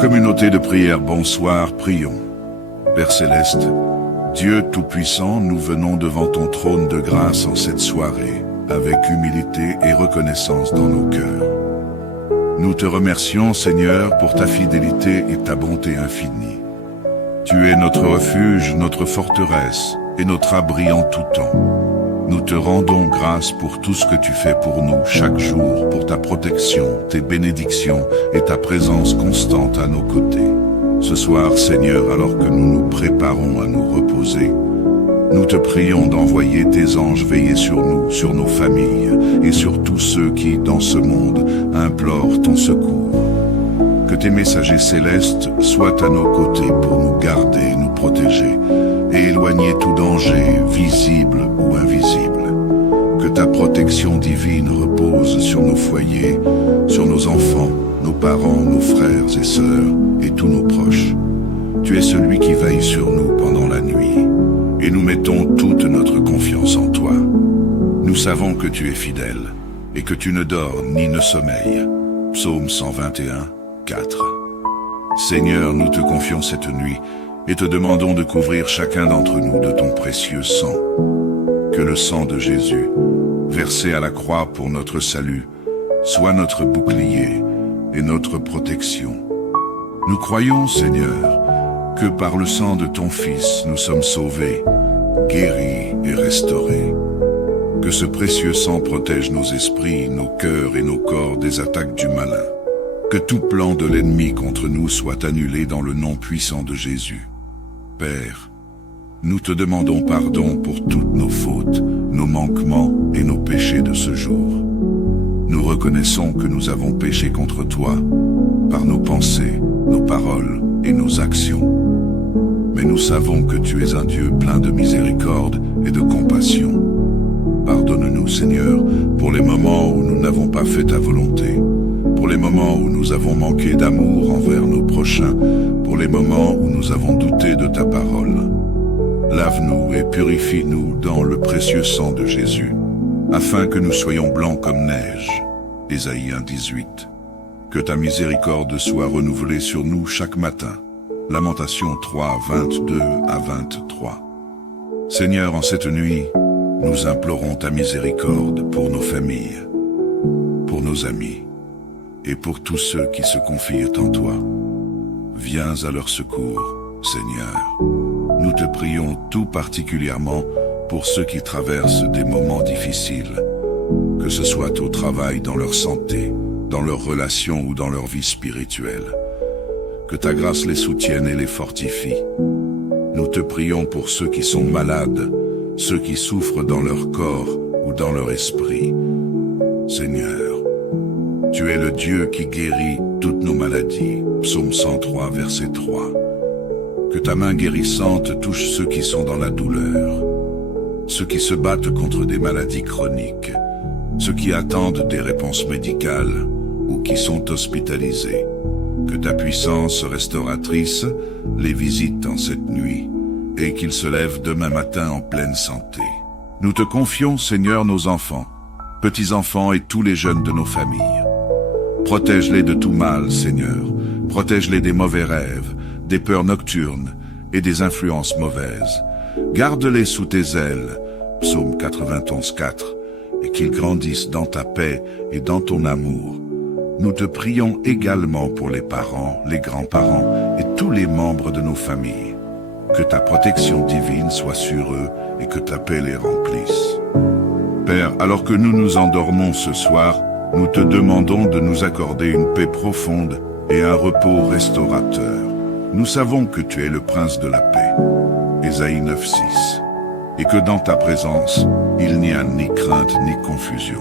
Communauté de prière, bonsoir, prions. Père Céleste, Dieu Tout-Puissant, nous venons devant ton trône de grâce en cette soirée, avec humilité et reconnaissance dans nos cœurs. Nous te remercions, Seigneur, pour ta fidélité et ta bonté infinie. Tu es notre refuge, notre forteresse et notre abri en tout temps. Nous te rendons grâce pour tout ce que tu fais pour nous chaque jour, pour ta protection, tes bénédictions et ta présence constante à nos côtés. Ce soir, Seigneur, alors que nous nous préparons à nous reposer, nous te prions d'envoyer tes anges veiller sur nous, sur nos familles et sur tous ceux qui, dans ce monde, implorent ton secours. Que tes messagers célestes soient à nos côtés pour nous garder, nous protéger et éloigner tout danger, visible ou invisible. Que ta protection divine repose sur nos foyers, sur nos enfants, nos parents, nos frères et sœurs et tous nos proches. Tu es celui qui veille sur nous pendant la nuit, et nous mettons toute notre confiance en toi. Nous savons que tu es fidèle, et que tu ne dors ni ne sommeilles. Psaume 121, 4. Seigneur, nous te confions cette nuit, et te demandons de couvrir chacun d'entre nous de ton précieux sang. Que le sang de Jésus, versé à la croix pour notre salut, soit notre bouclier et notre protection. Nous croyons, Seigneur, que par le sang de ton Fils, nous sommes sauvés, guéris et restaurés. Que ce précieux sang protège nos esprits, nos cœurs et nos corps des attaques du malin. Que tout plan de l'ennemi contre nous soit annulé dans le nom puissant de Jésus. Père, nous te demandons pardon pour toutes nos fautes, nos manquements et nos péchés de ce jour. Nous reconnaissons que nous avons péché contre toi, par nos pensées, nos paroles et nos actions. Mais nous savons que tu es un Dieu plein de miséricorde et de compassion. Pardonne-nous, Seigneur, pour les moments où nous n'avons pas fait ta volonté, pour les moments où nous avons manqué d'amour envers nos prochains, pour les moments où nous avons douté de ta parole. Lave-nous et purifie-nous dans le précieux sang de Jésus, afin que nous soyons blancs comme neige. Ésaïe 1:18. Que ta miséricorde soit renouvelée sur nous chaque matin. Lamentation 3, 22 à 23. Seigneur, en cette nuit, nous implorons ta miséricorde pour nos familles, pour nos amis et pour tous ceux qui se confient en toi. Viens à leur secours, Seigneur. Nous te prions tout particulièrement pour ceux qui traversent des moments difficiles, que ce soit au travail, dans leur santé, dans leurs relations ou dans leur vie spirituelle. Que ta grâce les soutienne et les fortifie. Nous te prions pour ceux qui sont malades, ceux qui souffrent dans leur corps ou dans leur esprit. Seigneur, tu es le Dieu qui guérit toutes nos maladies. Psaume 103, verset 3. Que ta main guérissante touche ceux qui sont dans la douleur, ceux qui se battent contre des maladies chroniques, ceux qui attendent des réponses médicales ou qui sont hospitalisés. Que ta puissance restauratrice les visite en cette nuit et qu'ils se lèvent demain matin en pleine santé. Nous te confions, Seigneur, nos enfants, petits-enfants et tous les jeunes de nos familles. Protège-les de tout mal, Seigneur. Protège-les des mauvais rêves, des peurs nocturnes et des influences mauvaises. Garde-les sous tes ailes, Psaume 91, 4, et qu'ils grandissent dans ta paix et dans ton amour. Nous te prions également pour les parents, les grands-parents et tous les membres de nos familles. Que ta protection divine soit sur eux et que ta paix les remplisse. Père, alors que nous nous endormons ce soir, nous te demandons de nous accorder une paix profonde et un repos restaurateur. Nous savons que tu es le prince de la paix, Ésaïe 9:6, et que dans ta présence, il n'y a ni crainte ni confusion.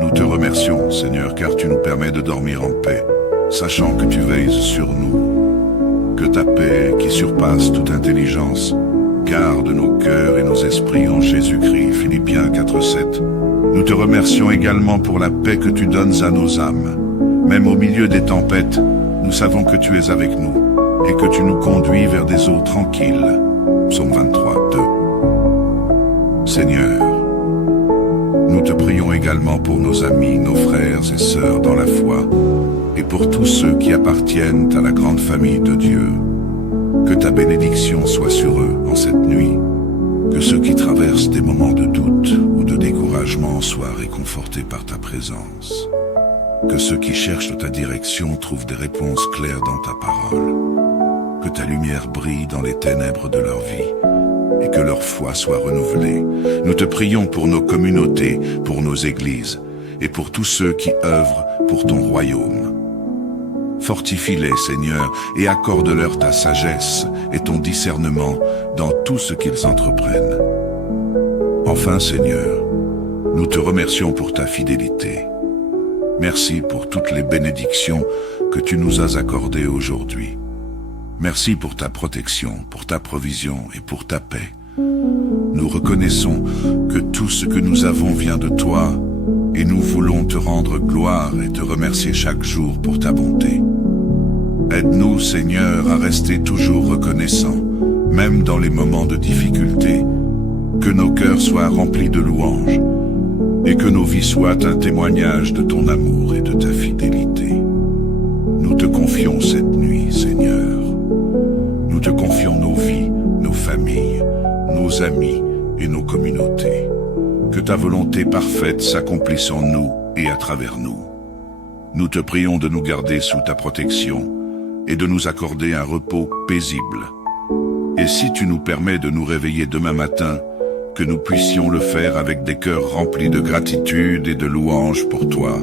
Nous te remercions, Seigneur, car tu nous permets de dormir en paix, sachant que tu veilles sur nous. Que ta paix, qui surpasse toute intelligence, garde nos cœurs et nos esprits en Jésus-Christ, Philippiens 4:7. Nous te remercions également pour la paix que tu donnes à nos âmes. Même au milieu des tempêtes, nous savons que tu es avec nous et que tu nous conduis vers des eaux tranquilles. Psaume 23:2. Seigneur, nous te prions également pour nos amis, nos frères et sœurs dans la foi, et pour tous ceux qui appartiennent à la grande famille de Dieu. Que ta bénédiction soit sur eux en cette nuit. Que ceux qui traversent des moments de doute ou de découragement soient réconfortés par ta présence. Que ceux qui cherchent ta direction trouvent des réponses claires dans ta parole. Que ta lumière brille dans les ténèbres de leur vie et que leur foi soit renouvelée. Nous te prions pour nos communautés, pour nos églises et pour tous ceux qui œuvrent pour ton royaume. Fortifie-les, Seigneur, et accorde-leur ta sagesse et ton discernement dans tout ce qu'ils entreprennent. Enfin, Seigneur, nous te remercions pour ta fidélité. Merci pour toutes les bénédictions que tu nous as accordées aujourd'hui. Merci pour ta protection, pour ta provision et pour ta paix. Nous reconnaissons que tout ce que nous avons vient de toi et nous voulons te rendre gloire et te remercier chaque jour pour ta bonté. Aide-nous, Seigneur, à rester toujours reconnaissants, même dans les moments de difficulté, que nos cœurs soient remplis de louanges et que nos vies soient un témoignage de ton amour et de ta fidélité. Nous te confions cette nuit, Seigneur. Nous te confions nos vies, nos familles, nos amis et nos communautés. Que ta volonté parfaite s'accomplisse en nous et à travers nous. Nous te prions de nous garder sous ta protection et de nous accorder un repos paisible. Et si tu nous permets de nous réveiller demain matin, que nous puissions le faire avec des cœurs remplis de gratitude et de louanges pour toi.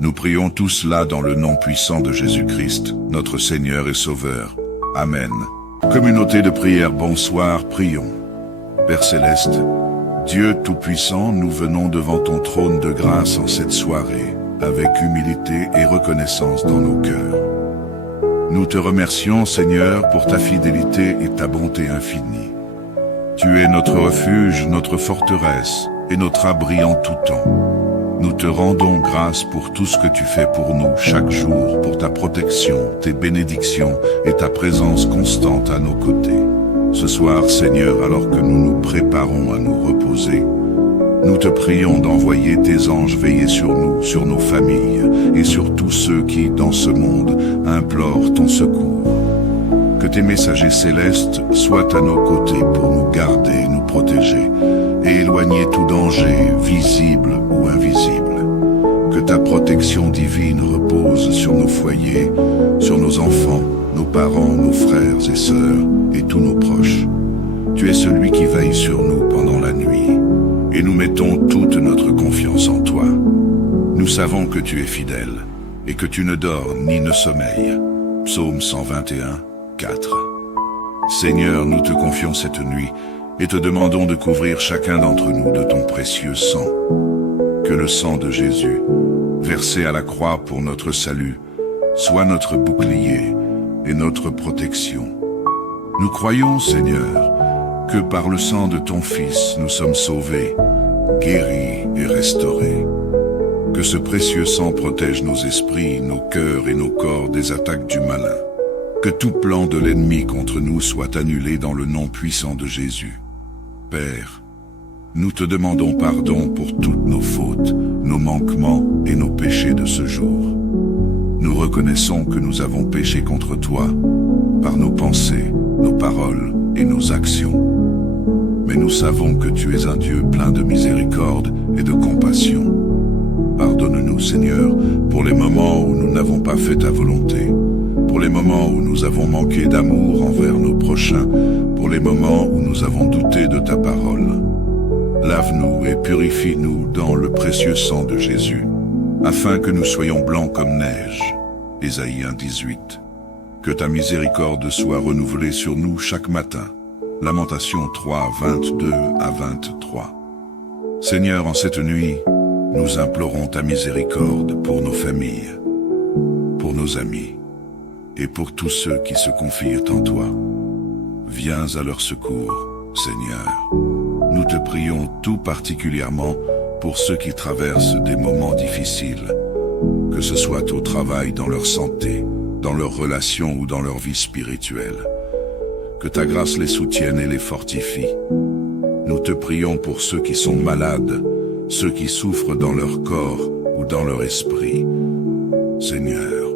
Nous prions tout cela dans le nom puissant de Jésus-Christ, notre Seigneur et Sauveur. Amen. Communauté de prière, bonsoir, prions. Père Céleste, Dieu Tout-Puissant, nous venons devant ton trône de grâce en cette soirée, avec humilité et reconnaissance dans nos cœurs. Nous te remercions, Seigneur, pour ta fidélité et ta bonté infinie. Tu es notre refuge, notre forteresse et notre abri en tout temps. Nous te rendons grâce pour tout ce que tu fais pour nous chaque jour, pour ta protection, tes bénédictions et ta présence constante à nos côtés. Ce soir, Seigneur, alors que nous nous préparons à nous reposer, nous te prions d'envoyer tes anges veiller sur nous, sur nos familles et sur tous ceux qui, dans ce monde, implorent ton secours. Que tes messagers célestes soient à nos côtés pour nous garder, nous protéger et éloigner tout danger, visible ou invisible. Que ta protection divine repose sur nos foyers, sur nos enfants, nos parents, nos frères et sœurs et tous nos proches. Tu es celui qui veille sur nous pendant la nuit et nous mettons toute notre confiance en toi. Nous savons que tu es fidèle et que tu ne dors ni ne sommeilles. Psaume 121, 4. Seigneur, nous te confions cette nuit et te demandons de couvrir chacun d'entre nous de ton précieux sang. Que le sang de Jésus, versé à la croix pour notre salut, soit notre bouclier et notre protection. Nous croyons, Seigneur, que par le sang de ton Fils, nous sommes sauvés, guéris et restaurés. Que ce précieux sang protège nos esprits, nos cœurs et nos corps des attaques du malin. Que tout plan de l'ennemi contre nous soit annulé dans le nom puissant de Jésus. Père, nous te demandons pardon pour toutes nos fautes, nos manquements et nos péchés de ce jour. Nous reconnaissons que nous avons péché contre toi, par nos pensées, nos paroles et nos actions. Mais nous savons que tu es un Dieu plein de miséricorde et de compassion. Pardonne-nous, Seigneur, pour les moments où nous n'avons pas fait ta volonté, pour les moments où nous avons manqué d'amour envers nos prochains, pour les moments où nous avons douté de ta parole. Lave-nous et purifie-nous dans le précieux sang de Jésus, afin que nous soyons blancs comme neige. Ésaïe 1:18. Que ta miséricorde soit renouvelée sur nous chaque matin. Lamentation 3, 22 à 23. Seigneur, en cette nuit, nous implorons ta miséricorde pour nos familles, pour nos amis et pour tous ceux qui se confient en toi. Viens à leur secours, Seigneur. Nous te prions tout particulièrement pour ceux qui traversent des moments difficiles, que ce soit au travail, dans leur santé, dans leurs relations ou dans leur vie spirituelle. Que ta grâce les soutienne et les fortifie. Nous te prions pour ceux qui sont malades, ceux qui souffrent dans leur corps ou dans leur esprit, Seigneur.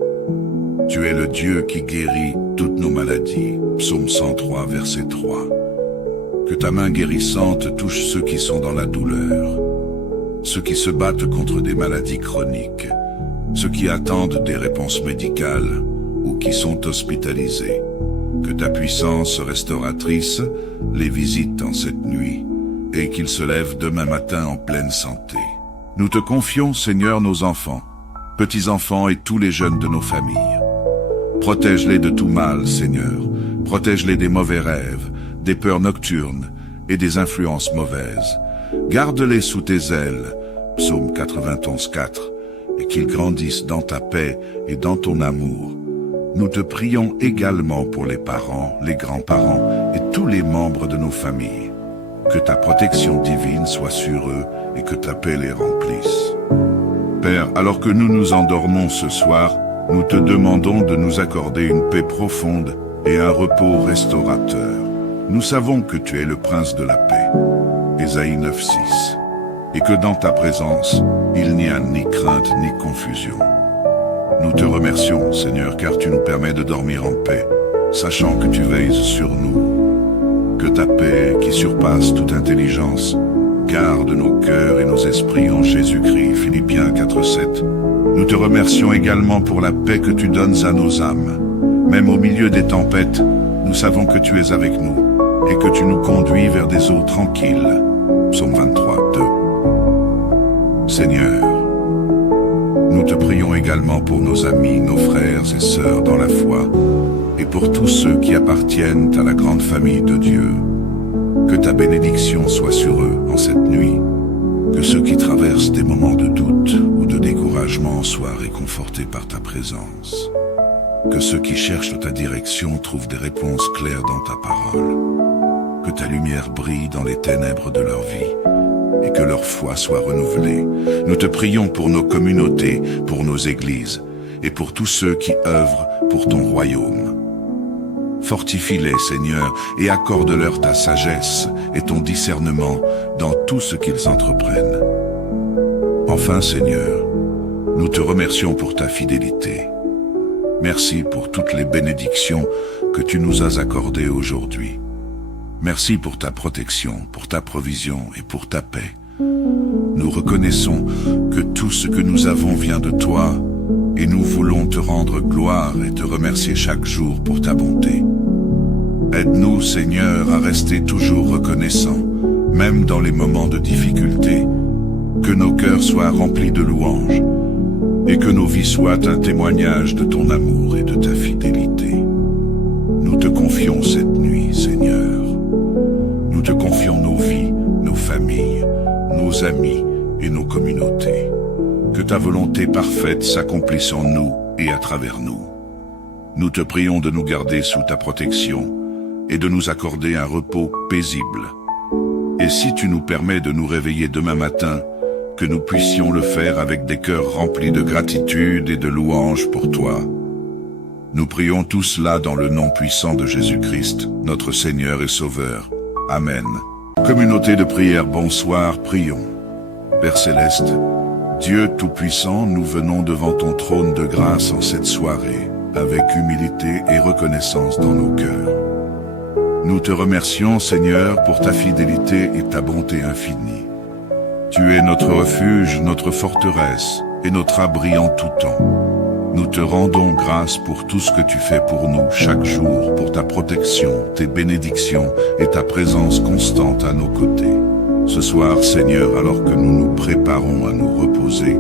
Tu es le Dieu qui guérit toutes nos maladies. Psaume 103, verset 3. Que ta main guérissante touche ceux qui sont dans la douleur, ceux qui se battent contre des maladies chroniques, ceux qui attendent des réponses médicales ou qui sont hospitalisés. Que ta puissance restauratrice les visite en cette nuit et qu'ils se lèvent demain matin en pleine santé. Nous te confions, Seigneur, nos enfants, petits-enfants et tous les jeunes de nos familles. Protège-les de tout mal, Seigneur. Protège-les des mauvais rêves, des peurs nocturnes et des influences mauvaises. Garde-les sous tes ailes, Psaume 91, 4, et qu'ils grandissent dans ta paix et dans ton amour. Nous te prions également pour les parents, les grands-parents et tous les membres de nos familles. Que ta protection divine soit sur eux et que ta paix les remplisse. Père, alors que nous nous endormons ce soir, nous te demandons de nous accorder une paix profonde et un repos restaurateur. Nous savons que tu es le prince de la paix, Ésaïe 9, 6, et que dans ta présence, il n'y a ni crainte ni confusion. Nous te remercions, Seigneur, car tu nous permets de dormir en paix, sachant que tu veilles sur nous. Que ta paix, qui surpasse toute intelligence, garde nos cœurs et nos esprits en Jésus-Christ, Philippiens 4, 7. Nous te remercions également pour la paix que tu donnes à nos âmes. Même au milieu des tempêtes, nous savons que tu es avec nous et que tu nous conduis vers des eaux tranquilles. Psaume 23, 2. Seigneur, nous te prions également pour nos amis, nos frères et sœurs dans la foi, et pour tous ceux qui appartiennent à la grande famille de Dieu. Que ta bénédiction soit sur eux en cette nuit. Que ceux qui traversent des moments de doute ou de découragement soient réconfortés par ta présence. Que ceux qui cherchent ta direction trouvent des réponses claires dans ta parole. Que ta lumière brille dans les ténèbres de leur vie et que leur foi soit renouvelée. Nous te prions pour nos communautés, pour nos églises et pour tous ceux qui œuvrent pour ton royaume. Fortifie-les, Seigneur, et accorde-leur ta sagesse et ton discernement dans tout ce qu'ils entreprennent. Enfin, Seigneur, nous te remercions pour ta fidélité. Merci pour toutes les bénédictions que tu nous as accordées aujourd'hui. Merci pour ta protection, pour ta provision et pour ta paix. Nous reconnaissons que tout ce que nous avons vient de toi et nous voulons te rendre gloire et te remercier chaque jour pour ta bonté. Aide-nous, Seigneur, à rester toujours reconnaissants, même dans les moments de difficulté, que nos cœurs soient remplis de louanges et que nos vies soient un témoignage de ton amour et de ta fidélité. Nous te confions cette nuit, Seigneur. Nous te confions nos vies, nos familles, nos amis et nos communautés. Que ta volonté parfaite s'accomplisse en nous et à travers nous. Nous te prions de nous garder sous ta protection et de nous accorder un repos paisible. Et si tu nous permets de nous réveiller demain matin, que nous puissions le faire avec des cœurs remplis de gratitude et de louanges pour toi. Nous prions tout cela dans le nom puissant de Jésus-Christ, notre Seigneur et Sauveur. Amen. Communauté de prière, bonsoir, prions. Père Céleste, Dieu Tout-Puissant, nous venons devant ton trône de grâce en cette soirée, avec humilité et reconnaissance dans nos cœurs. Nous te remercions, Seigneur, pour ta fidélité et ta bonté infinie. Tu es notre refuge, notre forteresse et notre abri en tout temps. Nous te rendons grâce pour tout ce que tu fais pour nous chaque jour, pour ta protection, tes bénédictions et ta présence constante à nos côtés. Ce soir, Seigneur, alors que nous nous préparons à nous reposer,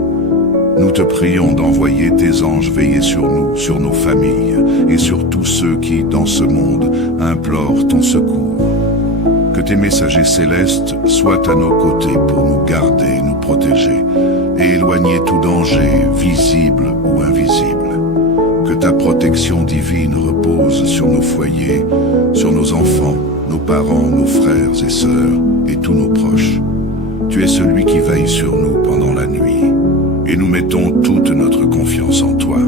nous te prions d'envoyer tes anges veiller sur nous, sur nos familles et sur tous ceux qui, dans ce monde, implorent ton secours. Que tes messagers célestes soient à nos côtés pour nous garder, nous protéger et éloigner tout danger, visible ou invisible. Que ta protection divine repose sur nos foyers, sur nos enfants, nos parents, nos frères et sœurs et tous nos proches. Tu es celui qui veille sur nous pendant la nuit et nous mettons toute notre confiance en toi.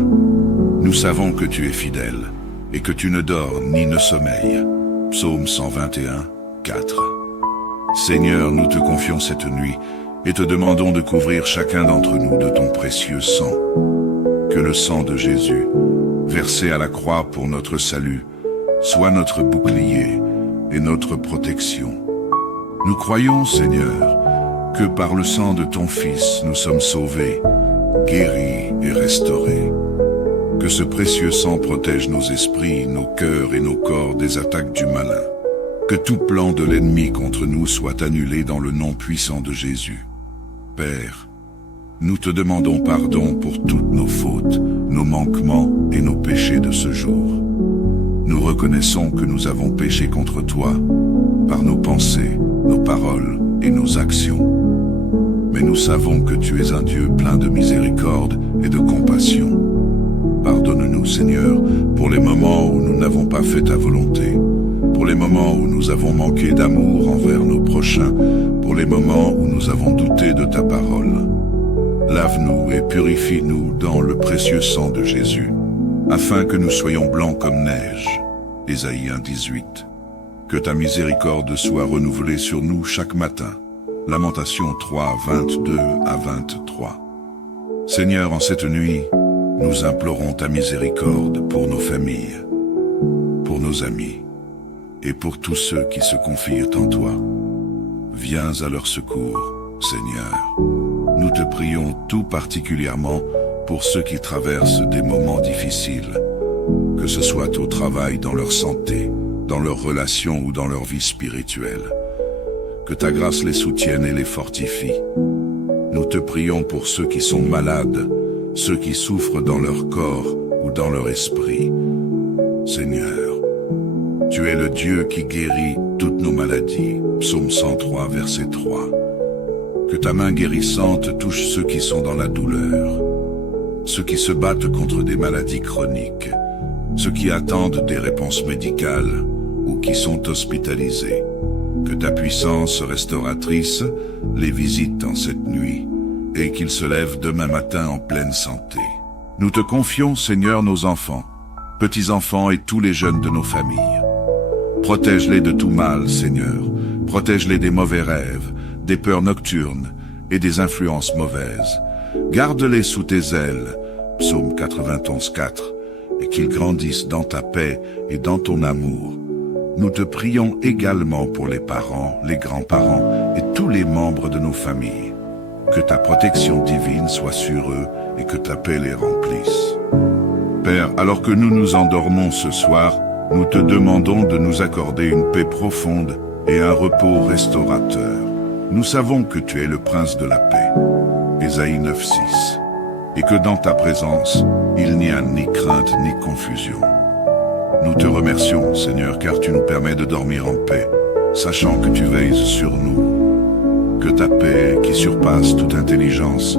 Nous savons que tu es fidèle et que tu ne dors ni ne sommeilles. Psaume 121, 4. Seigneur, nous te confions cette nuit et te demandons de couvrir chacun d'entre nous de ton précieux sang. que le sang de Jésus, versé à la croix pour notre salut, soit notre bouclier et notre protection. Nous croyons, Seigneur, que par le sang de ton Fils, nous sommes sauvés, guéris et restaurés. Que ce précieux sang protège nos esprits, nos cœurs et nos corps des attaques du malin. Que tout plan de l'ennemi contre nous soit annulé dans le nom puissant de Jésus. Père, nous te demandons pardon pour toutes nos fautes, nos manquements et nos péchés de ce jour. Nous reconnaissons que nous avons péché contre toi, par nos pensées, nos paroles et nos actions. Mais nous savons que tu es un Dieu plein de miséricorde et de compassion. Pardonne-nous, Seigneur, pour les moments où nous n'avons pas fait ta volonté, pour les moments où nous avons manqué d'amour envers nos prochains, pour les moments où nous avons douté de ta parole. Lave-nous et purifie-nous dans le précieux sang de Jésus, afin que nous soyons blancs comme neige. Ésaïe 1:18. Que ta miséricorde soit renouvelée sur nous chaque matin. Lamentation 3:22-23. Seigneur, en cette nuit, nous implorons ta miséricorde pour nos familles, pour nos amis et pour tous ceux qui se confient en toi. Viens à leur secours, Seigneur. Nous te prions tout particulièrement pour ceux qui traversent des moments difficiles, que ce soit au travail, dans leur santé, dans leurs relations ou dans leur vie spirituelle. Que ta grâce les soutienne et les fortifie. Nous te prions pour ceux qui sont malades, ceux qui souffrent dans leur corps ou dans leur esprit. Seigneur, tu es le Dieu qui guérit toutes nos maladies. Psaume 103, verset 3. Que ta main guérissante touche ceux qui sont dans la douleur, ceux qui se battent contre des maladies chroniques, ceux qui attendent des réponses médicales ou qui sont hospitalisés. Que ta puissance restauratrice les visite en cette nuit et qu'ils se lèvent demain matin en pleine santé. Nous te confions, Seigneur, nos enfants, petits-enfants et tous les jeunes de nos familles. Protège-les de tout mal, Seigneur. Protège-les des mauvais rêves, des peurs nocturnes et des influences mauvaises. Garde-les sous tes ailes, Psaume 91:4, et qu'ils grandissent dans ta paix et dans ton amour. Nous te prions également pour les parents, les grands-parents et tous les membres de nos familles. Que ta protection divine soit sur eux et que ta paix les remplisse. Père, alors que nous nous endormons ce soir, nous te demandons de nous accorder une paix profonde et un repos restaurateur. Nous savons que tu es le prince de la paix, Ésaïe 9:6, et que dans ta présence, il n'y a ni crainte ni confusion. Nous te remercions, Seigneur, car tu nous permets de dormir en paix, sachant que tu veilles sur nous. Que ta paix, qui surpasse toute intelligence,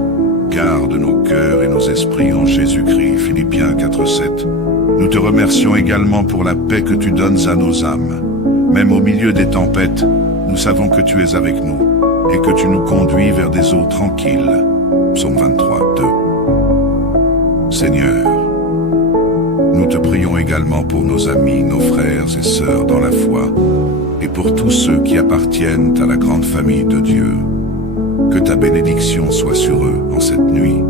garde nos cœurs et nos esprits en Jésus-Christ, Philippiens 4:7. Nous te remercions également pour la paix que tu donnes à nos âmes. Même au milieu des tempêtes, nous savons que tu es avec nous et que tu nous conduis vers des eaux tranquilles. Psaume 23:2. Seigneur, nous te prions également pour nos amis, nos frères et sœurs dans la foi, et pour tous ceux qui appartiennent à la grande famille de Dieu. Que ta bénédiction soit sur eux en cette nuit.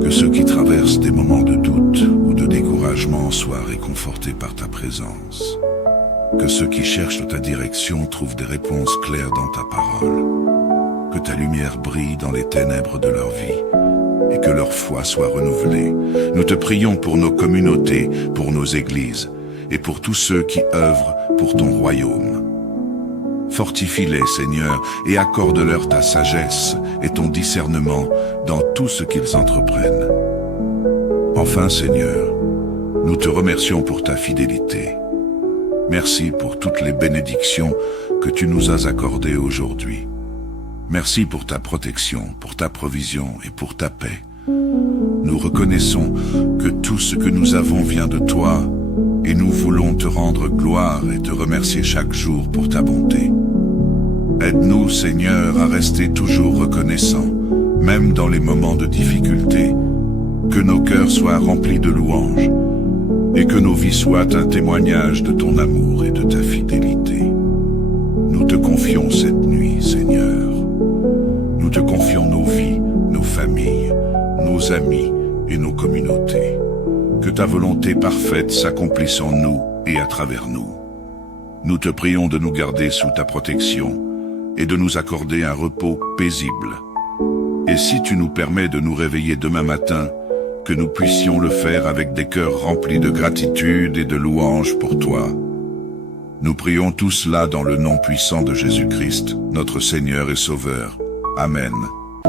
Que ceux qui traversent des moments de doute ou de découragement soient réconfortés par ta présence. Que ceux qui cherchent ta direction trouvent des réponses claires dans ta parole. Que ta lumière brille dans les ténèbres de leur vie et que leur foi soit renouvelée. Nous te prions pour nos communautés, pour nos églises et pour tous ceux qui œuvrent pour ton royaume. Fortifie-les, Seigneur, et accorde-leur ta sagesse et ton discernement dans tout ce qu'ils entreprennent. Enfin, Seigneur, nous te remercions pour ta fidélité. Merci pour toutes les bénédictions que tu nous as accordées aujourd'hui. Merci pour ta protection, pour ta provision et pour ta paix. Nous reconnaissons que tout ce que nous avons vient de toi et nous voulons te rendre gloire et te remercier chaque jour pour ta bonté. Aide-nous, Seigneur, à rester toujours reconnaissants, même dans les moments de difficulté, que nos cœurs soient remplis de louanges et que nos vies soient un témoignage de ton amour et de ta fidélité. Nous te confions cette nuit, Seigneur. Nous te confions nos vies, nos familles, nos amis et nos communautés. Que ta volonté parfaite s'accomplisse en nous et à travers nous. Nous te prions de nous garder sous ta protection et de nous accorder un repos paisible. Et si tu nous permets de nous réveiller demain matin, que nous puissions le faire avec des cœurs remplis de gratitude et de louange pour toi. Nous prions tout cela dans le nom puissant de Jésus-Christ, notre Seigneur et Sauveur. Amen.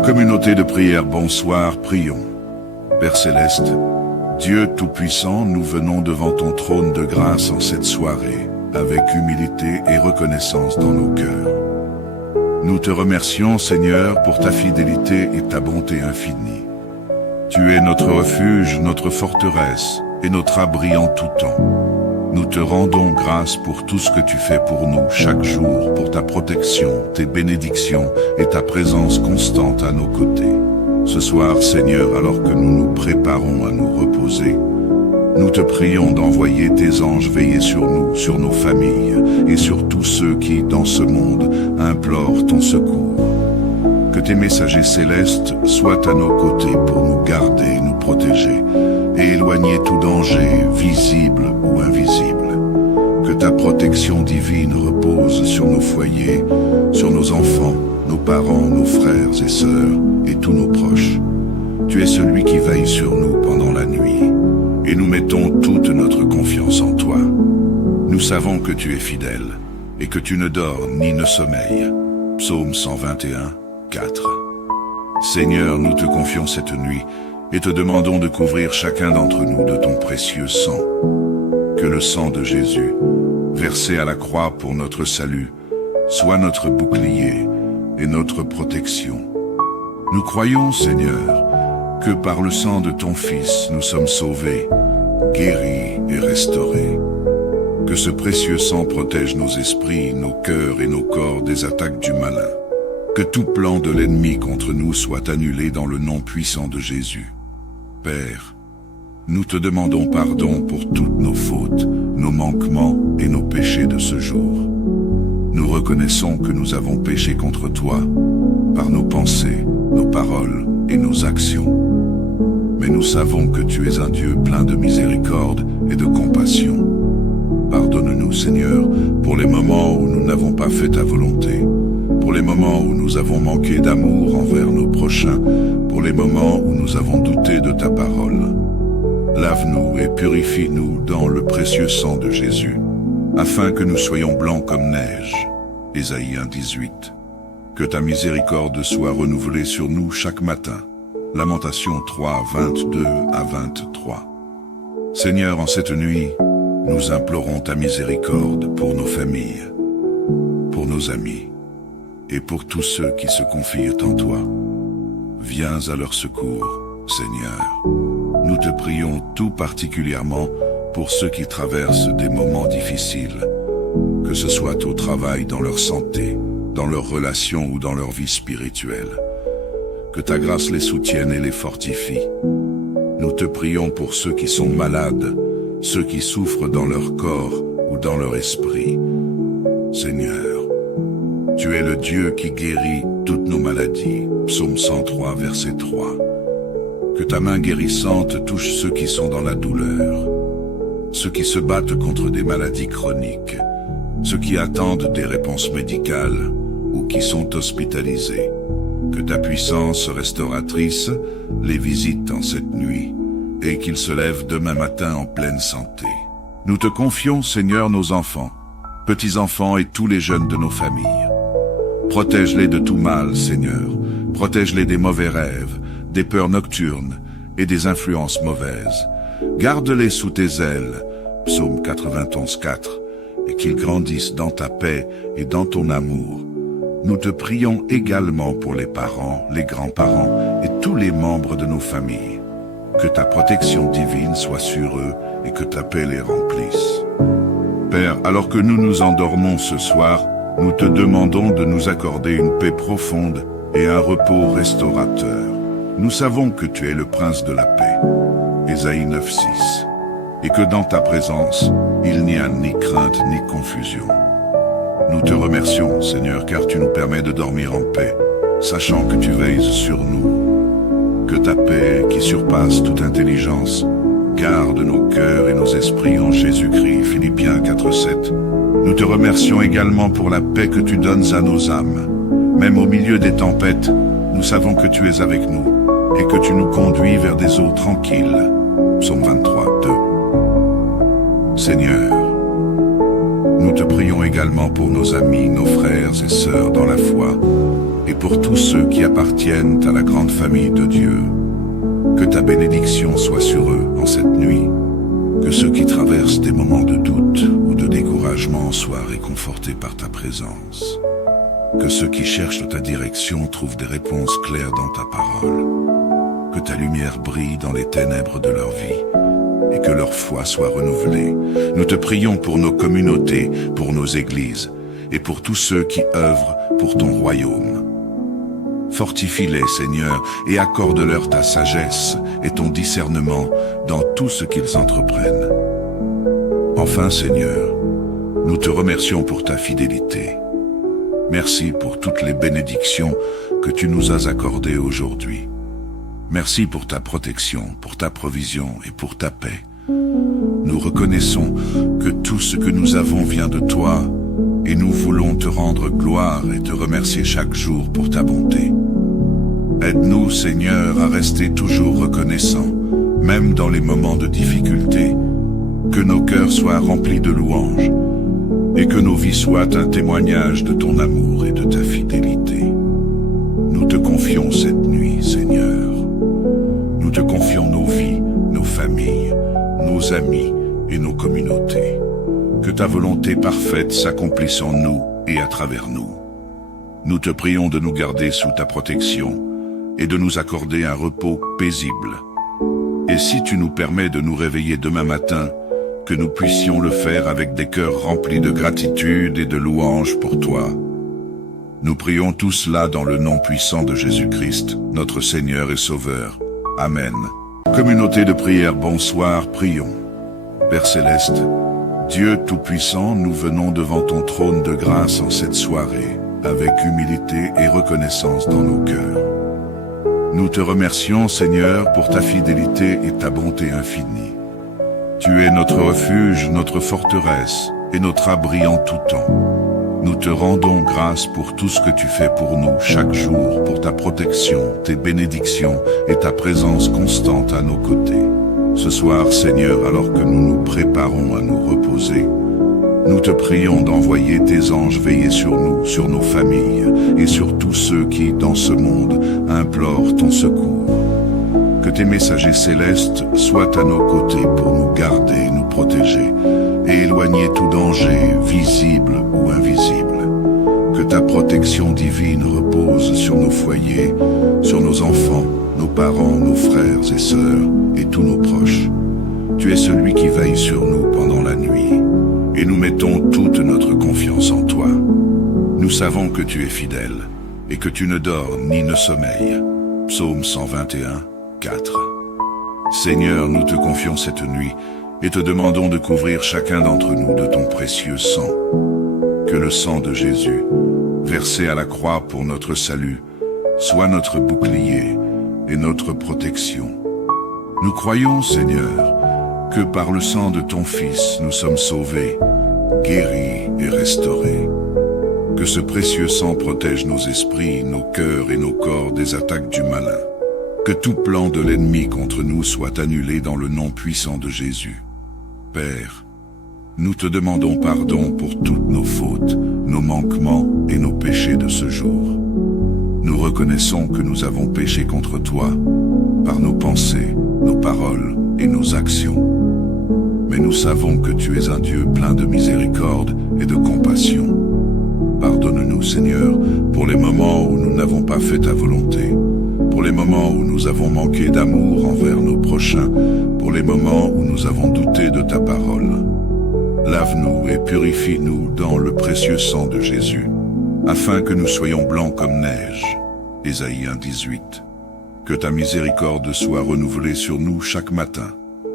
Communauté de prière, bonsoir, prions. Père Céleste, Dieu Tout-Puissant, nous venons devant ton trône de grâce en cette soirée, avec humilité et reconnaissance dans nos cœurs. Nous te remercions, Seigneur, pour ta fidélité et ta bonté infinie. Tu es notre refuge, notre forteresse et notre abri en tout temps. Nous te rendons grâce pour tout ce que tu fais pour nous chaque jour, pour ta protection, tes bénédictions et ta présence constante à nos côtés. Ce soir, Seigneur, alors que nous nous préparons à nous reposer, nous te prions d'envoyer tes anges veiller sur nous, sur nos familles et sur tous ceux qui, dans ce monde, implorent ton secours. Que tes messagers célestes soient à nos côtés pour nous garder, nous protéger et éloigner tout danger, visible ou invisible. Que ta protection divine repose sur nos foyers, sur nos enfants, nos parents, nos frères et sœurs et tous nos proches. Tu es celui qui veille sur nous pendant la nuit. Et nous mettons toute notre confiance en toi. Nous savons que tu es fidèle, et que tu ne dors ni ne sommeilles. Psaume 121, 4. Seigneur, nous te confions cette nuit, et te demandons de couvrir chacun d'entre nous de ton précieux sang. Que le sang de Jésus, versé à la croix pour notre salut, soit notre bouclier et notre protection. Nous croyons, Seigneur, que par le sang de ton Fils, nous sommes sauvés, guéris et restaurés. Que ce précieux sang protège nos esprits, nos cœurs et nos corps des attaques du malin. Que tout plan de l'ennemi contre nous soit annulé dans le nom puissant de Jésus. Père, nous te demandons pardon pour toutes nos fautes, nos manquements et nos péchés de ce jour. Nous reconnaissons que nous avons péché contre toi, par nos pensées, nos paroles et nos actions. Mais nous savons que tu es un Dieu plein de miséricorde et de compassion. Pardonne-nous, Seigneur, pour les moments où nous n'avons pas fait ta volonté, pour les moments où nous avons manqué d'amour envers nos prochains, pour les moments où nous avons douté de ta parole. Lave-nous et purifie-nous dans le précieux sang de Jésus, afin que nous soyons blancs comme neige. Ésaïe 1:18. Que ta miséricorde soit renouvelée sur nous chaque matin. Lamentation 3, 22 à 23. Seigneur, en cette nuit, nous implorons ta miséricorde pour nos familles, pour nos amis et pour tous ceux qui se confient en toi. Viens à leur secours, Seigneur. Nous te prions tout particulièrement pour ceux qui traversent des moments difficiles, que ce soit au travail, dans leur santé, dans leurs relations ou dans leur vie spirituelle. Que ta grâce les soutienne et les fortifie. Nous te prions pour ceux qui sont malades, ceux qui souffrent dans leur corps ou dans leur esprit. Seigneur, tu es le Dieu qui guérit toutes nos maladies. Psaume 103, verset 3. Que ta main guérissante touche ceux qui sont dans la douleur, ceux qui se battent contre des maladies chroniques, ceux qui attendent des réponses médicales ou qui sont hospitalisés. Que ta puissance restauratrice les visite en cette nuit et qu'ils se lèvent demain matin en pleine santé. Nous te confions, Seigneur, nos enfants, petits-enfants et tous les jeunes de nos familles. Protège-les de tout mal, Seigneur. Protège-les des mauvais rêves, des peurs nocturnes et des influences mauvaises. Garde-les sous tes ailes, Psaume 91, 4, et qu'ils grandissent dans ta paix et dans ton amour. Nous te prions également pour les parents, les grands-parents et tous les membres de nos familles. Que ta protection divine soit sur eux et que ta paix les remplisse. Père, alors que nous nous endormons ce soir, nous te demandons de nous accorder une paix profonde et un repos restaurateur. Nous savons que tu es le prince de la paix, Ésaïe 9:6, et que dans ta présence, il n'y a ni crainte ni confusion. Nous te remercions, Seigneur, car tu nous permets de dormir en paix, sachant que tu veilles sur nous. Que ta paix, qui surpasse toute intelligence, garde nos cœurs et nos esprits en Jésus-Christ. Philippiens 4:7. Nous te remercions également pour la paix que tu donnes à nos âmes. Même au milieu des tempêtes, nous savons que tu es avec nous et que tu nous conduis vers des eaux tranquilles. Psaume 23:2. Seigneur, nous te prions également pour nos amis, nos frères et sœurs dans la foi, et pour tous ceux qui appartiennent à la grande famille de Dieu. Que ta bénédiction soit sur eux en cette nuit. Que ceux qui traversent des moments de doute ou de découragement soient réconfortés par ta présence. Que ceux qui cherchent ta direction trouvent des réponses claires dans ta parole. Que ta lumière brille dans les ténèbres de leur vie et que leur foi soit renouvelée. Nous te prions pour nos communautés, pour nos églises et pour tous ceux qui œuvrent pour ton royaume. Fortifie-les, Seigneur, et accorde-leur ta sagesse et ton discernement dans tout ce qu'ils entreprennent. Enfin, Seigneur, nous te remercions pour ta fidélité. Merci pour toutes les bénédictions que tu nous as accordées aujourd'hui. Merci pour ta protection, pour ta provision et pour ta paix. Nous reconnaissons que tout ce que nous avons vient de toi et nous voulons te rendre gloire et te remercier chaque jour pour ta bonté. Aide-nous, Seigneur, à rester toujours reconnaissants, même dans les moments de difficulté, que nos cœurs soient remplis de louanges et que nos vies soient un témoignage de ton amour et de ta fidélité. Nous te confions cette nuit, Seigneur. Nous te confions nos vies, nos familles, nos amis et nos communautés. Que ta volonté parfaite s'accomplisse en nous et à travers nous. Nous te prions de nous garder sous ta protection et de nous accorder un repos paisible. Et si tu nous permets de nous réveiller demain matin, que nous puissions le faire avec des cœurs remplis de gratitude et de louanges pour toi. Nous prions tout cela dans le nom puissant de Jésus-Christ, notre Seigneur et Sauveur. Amen. Communauté de prière, bonsoir, prions. Père Céleste, Dieu Tout-Puissant, nous venons devant ton trône de grâce en cette soirée, avec humilité et reconnaissance dans nos cœurs. Nous te remercions, Seigneur, pour ta fidélité et ta bonté infinie. Tu es notre refuge, notre forteresse et notre abri en tout temps. Nous te rendons grâce pour tout ce que tu fais pour nous chaque jour, pour ta protection, tes bénédictions et ta présence constante à nos côtés. Ce soir, Seigneur, alors que nous nous préparons à nous reposer, nous te prions d'envoyer tes anges veiller sur nous, sur nos familles et sur tous ceux qui, dans ce monde, implorent ton secours. Que tes messagers célestes soient à nos côtés pour nous garder, nous protéger et éloigner tout danger, visible ou invisible. Que ta protection divine repose sur nos foyers, sur nos enfants, nos parents, nos frères et sœurs et tous nos proches. Tu es celui qui veille sur nous pendant la nuit et nous mettons toute notre confiance en toi. Nous savons que tu es fidèle et que tu ne dors ni ne sommeilles. Psaume 121, 4. Seigneur, nous te confions cette nuit et te demandons de couvrir chacun d'entre nous de ton précieux sang. Que le sang de Jésus, versé à la croix pour notre salut, soit notre bouclier et notre protection. Nous croyons, Seigneur, que par le sang de ton Fils, nous sommes sauvés, guéris et restaurés. Que ce précieux sang protège nos esprits, nos cœurs et nos corps des attaques du malin. Que tout plan de l'ennemi contre nous soit annulé dans le nom puissant de Jésus. Père, nous te demandons pardon pour toutes nos fautes, nos manquements et nos péchés de ce jour. Nous reconnaissons que nous avons péché contre toi, par nos pensées, nos paroles et nos actions. Mais nous savons que tu es un Dieu plein de miséricorde et de compassion. Pardonne-nous, Seigneur, pour les moments où nous n'avons pas fait ta volonté, pour les moments où nous avons manqué d'amour envers nos prochains, pour les moments où nous avons douté de ta parole. Lave-nous et purifie-nous dans le précieux sang de Jésus, afin que nous soyons blancs comme neige. Ésaïe 1:18. Que ta miséricorde soit renouvelée sur nous chaque matin.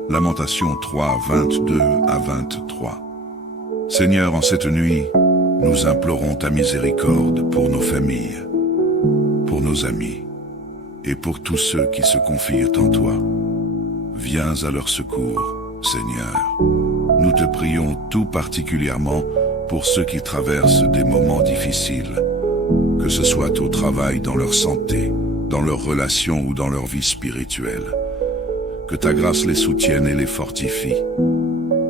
Lamentation 3, 22 à 23. Seigneur, en cette nuit, nous implorons ta miséricorde pour nos familles, pour nos amis, et pour tous ceux qui se confient en toi. Viens à leur secours, Seigneur. Nous te prions tout particulièrement pour ceux qui traversent des moments difficiles, que ce soit au travail, dans leur santé, dans leurs relations ou dans leur vie spirituelle. Que ta grâce les soutienne et les fortifie.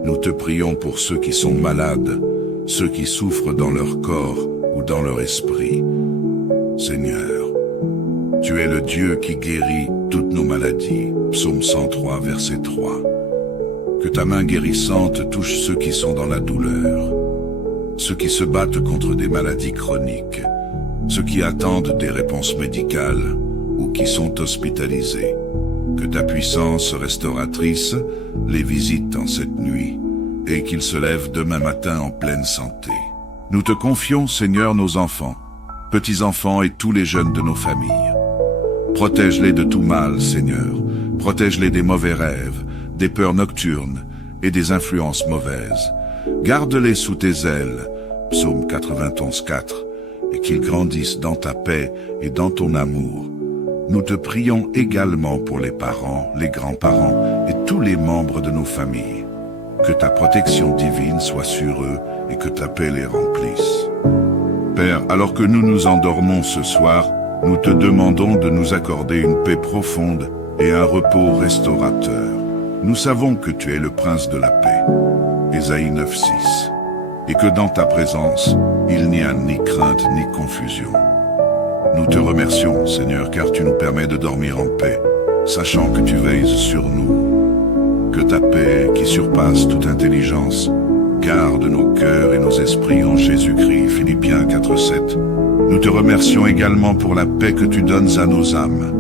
Nous te prions pour ceux qui sont malades, ceux qui souffrent dans leur corps ou dans leur esprit. Seigneur, tu es le Dieu qui guérit toutes nos maladies. Psaume 103, verset 3. Que ta main guérissante touche ceux qui sont dans la douleur, ceux qui se battent contre des maladies chroniques, ceux qui attendent des réponses médicales ou qui sont hospitalisés. Que ta puissance restauratrice les visite en cette nuit et qu'ils se lèvent demain matin en pleine santé. Nous te confions, Seigneur, nos enfants, petits-enfants et tous les jeunes de nos familles. Protège-les de tout mal, Seigneur. Protège-les des mauvais rêves, des peurs nocturnes et des influences mauvaises. Garde-les sous tes ailes, Psaume 91, 4, et qu'ils grandissent dans ta paix et dans ton amour. Nous te prions également pour les parents, les grands-parents et tous les membres de nos familles. Que ta protection divine soit sur eux et que ta paix les remplisse. Père, alors que nous nous endormons ce soir, nous te demandons de nous accorder une paix profonde et un repos restaurateur. Nous savons que tu es le prince de la paix, Ésaïe 9, 6, et que dans ta présence, il n'y a ni crainte ni confusion. Nous te remercions, Seigneur, car tu nous permets de dormir en paix, sachant que tu veilles sur nous. Que ta paix, qui surpasse toute intelligence, garde nos cœurs et nos esprits en Jésus-Christ. Philippiens 4, 7. Nous te remercions également pour la paix que tu donnes à nos âmes.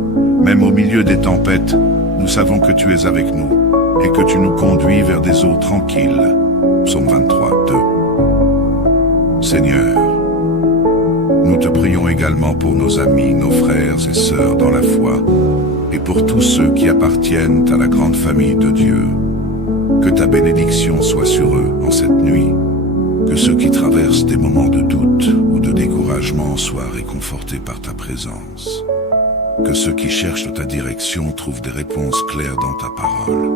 Même au milieu des tempêtes, nous savons que tu es avec nous et que tu nous conduis vers des eaux tranquilles. Psaume 23, 2. Seigneur, nous te prions également pour nos amis, nos frères et sœurs dans la foi, et pour tous ceux qui appartiennent à la grande famille de Dieu. Que ta bénédiction soit sur eux en cette nuit, que ceux qui traversent des moments de doute ou de découragement soient réconfortés par ta présence. Que ceux qui cherchent ta direction trouvent des réponses claires dans ta parole.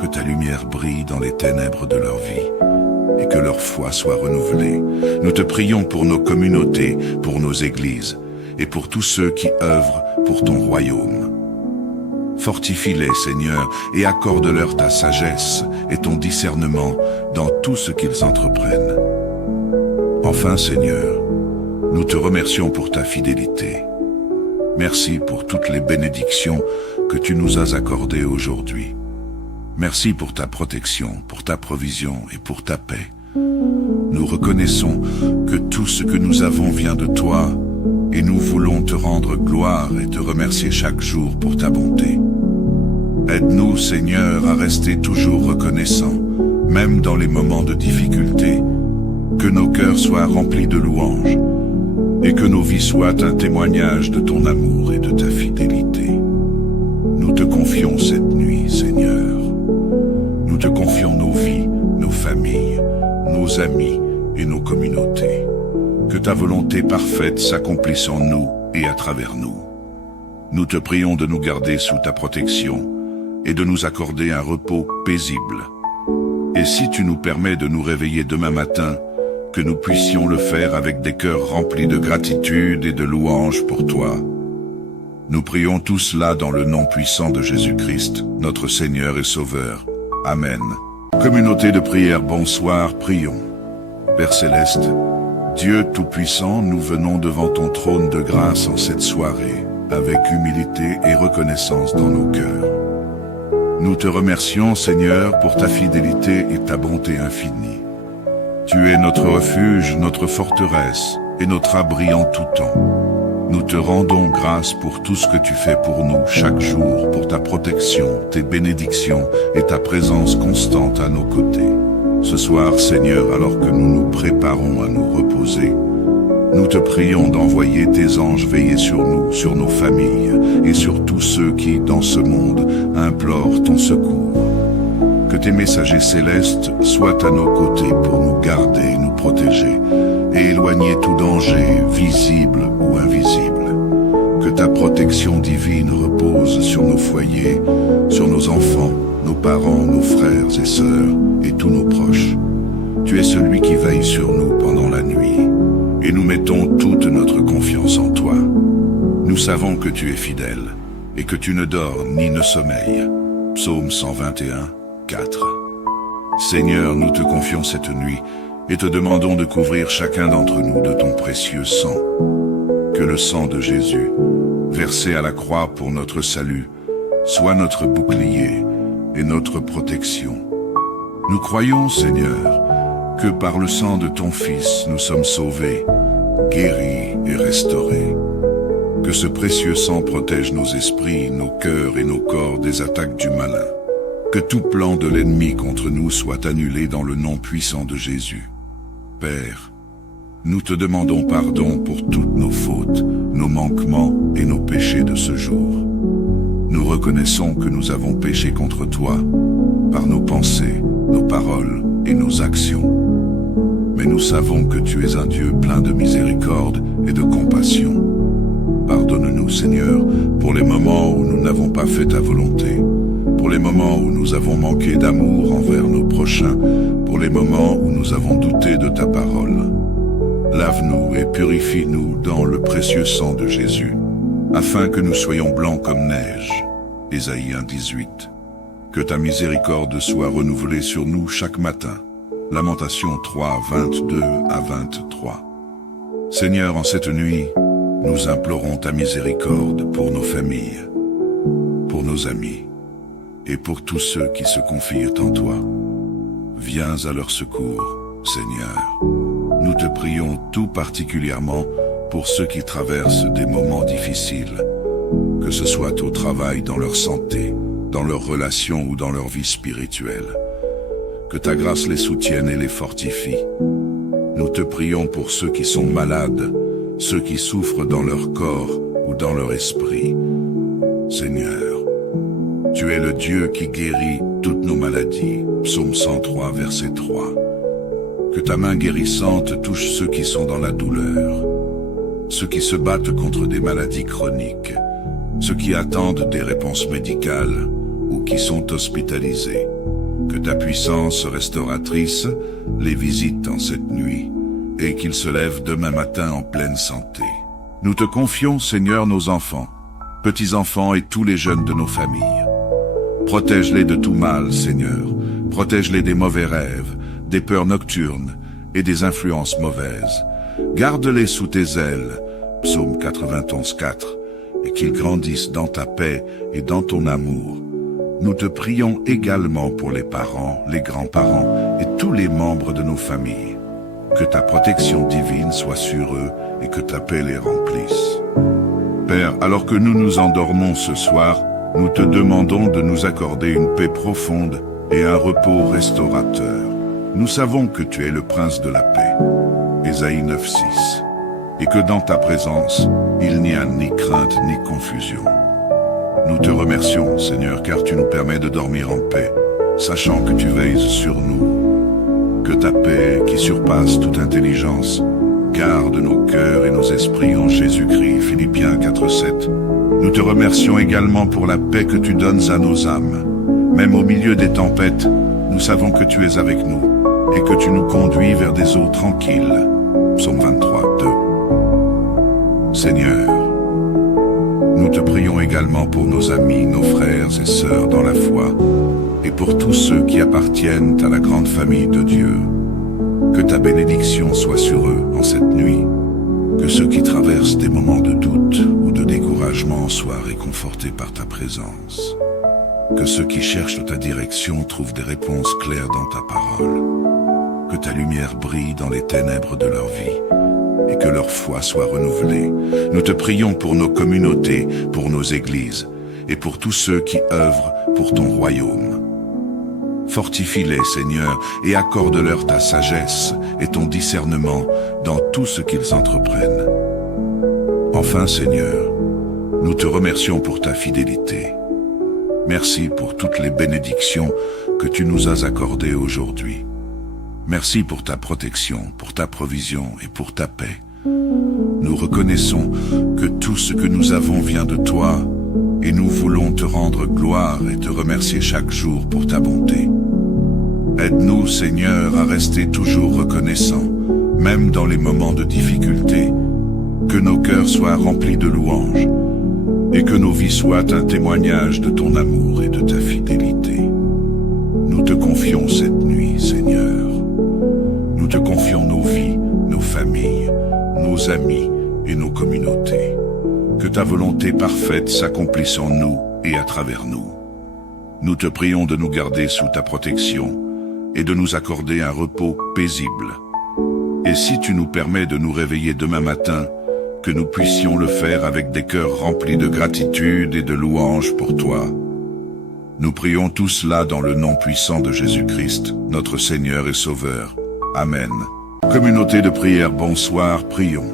Que ta lumière brille dans les ténèbres de leur vie et que leur foi soit renouvelée. Nous te prions pour nos communautés, pour nos églises et pour tous ceux qui œuvrent pour ton royaume. Fortifie-les, Seigneur, et accorde-leur ta sagesse et ton discernement dans tout ce qu'ils entreprennent. Enfin, Seigneur, nous te remercions pour ta fidélité. Merci pour toutes les bénédictions que tu nous as accordées aujourd'hui. Merci pour ta protection, pour ta provision et pour ta paix. Nous reconnaissons que tout ce que nous avons vient de toi et nous voulons te rendre gloire et te remercier chaque jour pour ta bonté. Aide-nous, Seigneur, à rester toujours reconnaissants, même dans les moments de difficulté, que nos cœurs soient remplis de louanges et que nos vies soient un témoignage de ton amour et de ta fidélité. Nous te confions cette nuit, Seigneur. Nous te confions nos vies, nos familles, nos amis et nos communautés. Que ta volonté parfaite s'accomplisse en nous et à travers nous. Nous te prions de nous garder sous ta protection et de nous accorder un repos paisible. Et si tu nous permets de nous réveiller demain matin, que nous puissions le faire avec des cœurs remplis de gratitude et de louanges pour toi. Nous prions tout cela dans le nom puissant de Jésus-Christ, notre Seigneur et Sauveur. Amen. Communauté de prière, bonsoir, prions. Père Céleste, Dieu Tout-Puissant, nous venons devant ton trône de grâce en cette soirée, avec humilité et reconnaissance dans nos cœurs. Nous te remercions, Seigneur, pour ta fidélité et ta bonté infinie. Tu es notre refuge, notre forteresse et notre abri en tout temps. Nous te rendons grâce pour tout ce que tu fais pour nous chaque jour, pour ta protection, tes bénédictions et ta présence constante à nos côtés. Ce soir, Seigneur, alors que nous nous préparons à nous reposer, nous te prions d'envoyer tes anges veiller sur nous, sur nos familles et sur tous ceux qui, dans ce monde, implorent ton secours. Que tes messagers célestes soient à nos côtés pour nous garder, nous protéger et éloigner tout danger, visible ou invisible. Que ta protection protection divine repose sur nos foyers, sur nos enfants, nos parents, nos frères et sœurs et tous nos proches. Tu es celui qui veille sur nous pendant la nuit, et nous mettons toute notre confiance en toi. Nous savons que tu es fidèle, et que tu ne dors ni ne sommeilles. Psaume 121, 4. Seigneur, nous te confions cette nuit, et te demandons de couvrir chacun d'entre nous de ton précieux sang. Que le sang de Jésus, versé à la croix pour notre salut, soit notre bouclier et notre protection. Nous croyons, Seigneur, que par le sang de ton Fils, nous sommes sauvés, guéris et restaurés. Que ce précieux sang protège nos esprits, nos cœurs et nos corps des attaques du malin. Que tout plan de l'ennemi contre nous soit annulé dans le nom puissant de Jésus. Père, nous te demandons pardon pour toutes nos fautes, nos manquements et nos péchés de ce jour. Nous reconnaissons que nous avons péché contre toi, par nos pensées, nos paroles et nos actions. Mais nous savons que tu es un Dieu plein de miséricorde et de compassion. Pardonne-nous, Seigneur, pour les moments où nous n'avons pas fait ta volonté, pour les moments où nous avons manqué d'amour envers nos prochains, pour les moments où nous avons douté de ta parole. Lave-nous et purifie-nous dans le précieux sang de Jésus, afin que nous soyons blancs comme neige. Ésaïe 1:18. Que ta miséricorde soit renouvelée sur nous chaque matin. Lamentation 3, 22 à 23. Seigneur, en cette nuit, nous implorons ta miséricorde pour nos familles, pour nos amis, et pour tous ceux qui se confient en toi. Viens à leur secours, Seigneur. Nous te prions tout particulièrement pour ceux qui traversent des moments difficiles, que ce soit au travail, dans leur santé, dans leurs relations ou dans leur vie spirituelle. Que ta grâce les soutienne et les fortifie. Nous te prions pour ceux qui sont malades, ceux qui souffrent dans leur corps ou dans leur esprit. Seigneur, tu es le Dieu qui guérit toutes nos maladies. Psaume 103, verset 3. Que ta main guérissante touche ceux qui sont dans la douleur, ceux qui se battent contre des maladies chroniques, ceux qui attendent des réponses médicales ou qui sont hospitalisés. Que ta puissance restauratrice les visite en cette nuit et qu'ils se lèvent demain matin en pleine santé. Nous te confions, Seigneur, nos enfants, petits-enfants et tous les jeunes de nos familles. Protège-les de tout mal, Seigneur. Protège-les des mauvais rêves, des peurs nocturnes et des influences mauvaises. Garde-les sous tes ailes, Psaume 91, 4, et qu'ils grandissent dans ta paix et dans ton amour. Nous te prions également pour les parents, les grands-parents et tous les membres de nos familles. Que ta protection divine soit sur eux et que ta paix les remplisse. Père, alors que nous nous endormons ce soir, nous te demandons de nous accorder une paix profonde et un repos restaurateur. Nous savons que tu es le prince de la paix, Ésaïe 9, 6, et que dans ta présence, il n'y a ni crainte ni confusion. Nous te remercions, Seigneur, car tu nous permets de dormir en paix, sachant que tu veilles sur nous. Que ta paix, qui surpasse toute intelligence, garde nos cœurs et nos esprits en Jésus-Christ. Philippiens 4, 7. Nous te remercions également pour la paix que tu donnes à nos âmes. Même au milieu des tempêtes, nous savons que tu es avec nous et que tu nous conduis vers des eaux tranquilles. Psaume 23, 2. Seigneur, nous te prions également pour nos amis, nos frères et sœurs dans la foi, et pour tous ceux qui appartiennent à la grande famille de Dieu. Que ta bénédiction soit sur eux en cette nuit, que ceux qui traversent des moments de doute ou de découragement soient réconfortés par ta présence. Que ceux qui cherchent ta direction trouvent des réponses claires dans ta parole. Que ta lumière brille dans les ténèbres de leur vie et que leur foi soit renouvelée. Nous te prions pour nos communautés, pour nos églises et pour tous ceux qui œuvrent pour ton royaume. Fortifie-les, Seigneur, et accorde-leur ta sagesse et ton discernement dans tout ce qu'ils entreprennent. Enfin, Seigneur, nous te remercions pour ta fidélité. Merci pour toutes les bénédictions que tu nous as accordées aujourd'hui. Merci pour ta protection, pour ta provision et pour ta paix. Nous reconnaissons que tout ce que nous avons vient de toi, et nous voulons te rendre gloire et te remercier chaque jour pour ta bonté. Aide-nous, Seigneur, à rester toujours reconnaissants, même dans les moments de difficulté, que nos cœurs soient remplis de louanges, et que nos vies soient un témoignage de ton amour et de ta fidélité. Nous te confions cette nuit, Seigneur. Nous te confions nos vies, nos familles, nos amis et nos communautés. Que ta volonté parfaite s'accomplisse en nous et à travers nous. Nous te prions de nous garder sous ta protection et de nous accorder un repos paisible. Et si tu nous permets de nous réveiller demain matin, que nous puissions le faire avec des cœurs remplis de gratitude et de louanges pour toi. Nous prions tout cela dans le nom puissant de Jésus-Christ, notre Seigneur et Sauveur. Amen. Communauté de prière, bonsoir, prions.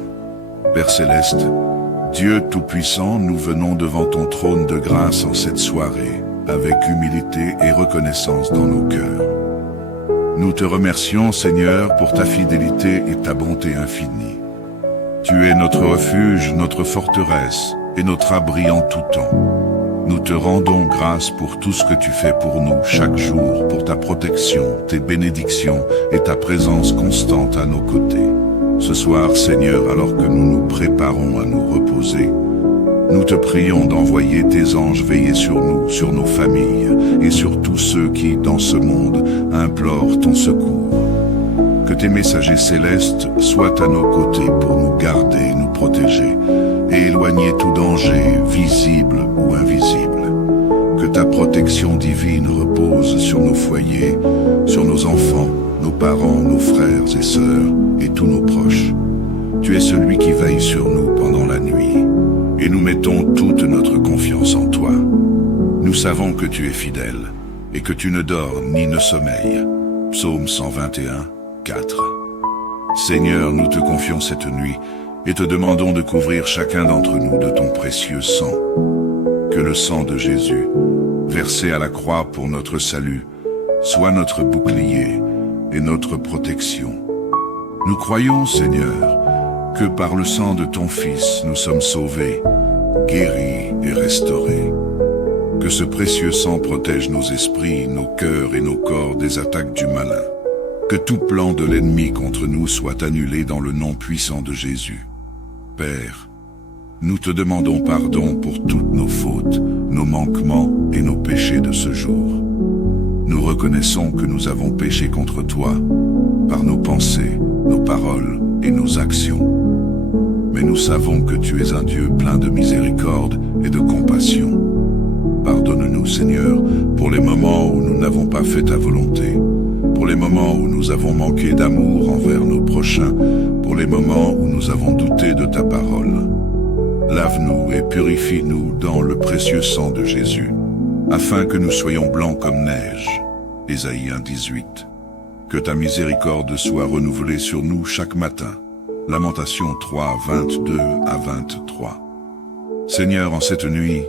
Père Céleste, Dieu Tout-Puissant, nous venons devant ton trône de grâce en cette soirée, avec humilité et reconnaissance dans nos cœurs. Nous te remercions, Seigneur, pour ta fidélité et ta bonté infinie. Tu es notre refuge, notre forteresse et notre abri en tout temps. Nous te rendons grâce pour tout ce que tu fais pour nous chaque jour, pour ta protection, tes bénédictions et ta présence constante à nos côtés. Ce soir, Seigneur, alors que nous nous préparons à nous reposer, nous te prions d'envoyer tes anges veiller sur nous, sur nos familles et sur tous ceux qui, dans ce monde, implorent ton secours. Que tes messagers célestes soient à nos côtés pour nous garder, nous protéger et éloigner tout danger, visible ou invisible. Que ta protection divine repose sur nos foyers, sur nos enfants, nos parents, nos frères et sœurs et tous nos proches. Tu es celui qui veille sur nous pendant la nuit et nous mettons toute notre confiance en toi. Nous savons que tu es fidèle et que tu ne dors ni ne sommeilles. Psaume 121, 4. Seigneur, nous te confions cette nuit et te demandons de couvrir chacun d'entre nous de ton précieux sang. Que le sang de Jésus, versé à la croix pour notre salut, soit notre bouclier et notre protection. Nous croyons, Seigneur, que par le sang de ton Fils, nous sommes sauvés, guéris et restaurés. Que ce précieux sang protège nos esprits, nos cœurs et nos corps des attaques du malin. Que tout plan de l'ennemi contre nous soit annulé dans le nom puissant de Jésus. Père, nous te demandons pardon pour toutes nos fautes, nos manquements et nos péchés de ce jour. Nous reconnaissons que nous avons péché contre toi, par nos pensées, nos paroles et nos actions. Mais nous savons que tu es un Dieu plein de miséricorde et de compassion. Pardonne-nous, Seigneur, pour les moments où nous n'avons pas fait ta volonté, pour les moments où nous avons manqué d'amour envers nos prochains, pour les moments où nous avons douté de ta parole. Lave-nous et purifie-nous dans le précieux sang de Jésus, afin que nous soyons blancs comme neige. Ésaïe 1:18. Que ta miséricorde soit renouvelée sur nous chaque matin. Lamentation 3, 22 à 23. Seigneur, en cette nuit,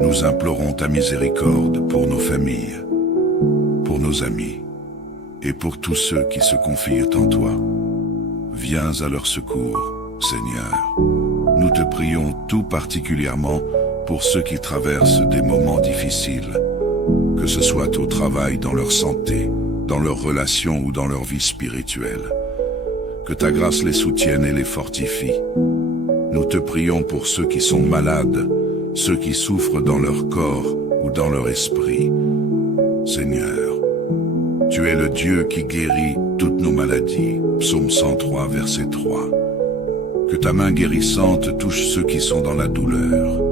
nous implorons ta miséricorde pour nos familles, pour nos amis et pour tous ceux qui se confient en toi. Viens à leur secours, Seigneur. Nous te prions tout particulièrement pour ceux qui traversent des moments difficiles, que ce soit au travail, dans leur santé, dans leurs relations ou dans leur vie spirituelle. Que ta grâce les soutienne et les fortifie. Nous te prions pour ceux qui sont malades, ceux qui souffrent dans leur corps ou dans leur esprit. Seigneur, tu es le Dieu qui guérit toutes nos maladies. Psaume 103, verset 3. Que ta main guérissante touche ceux qui sont dans la douleur,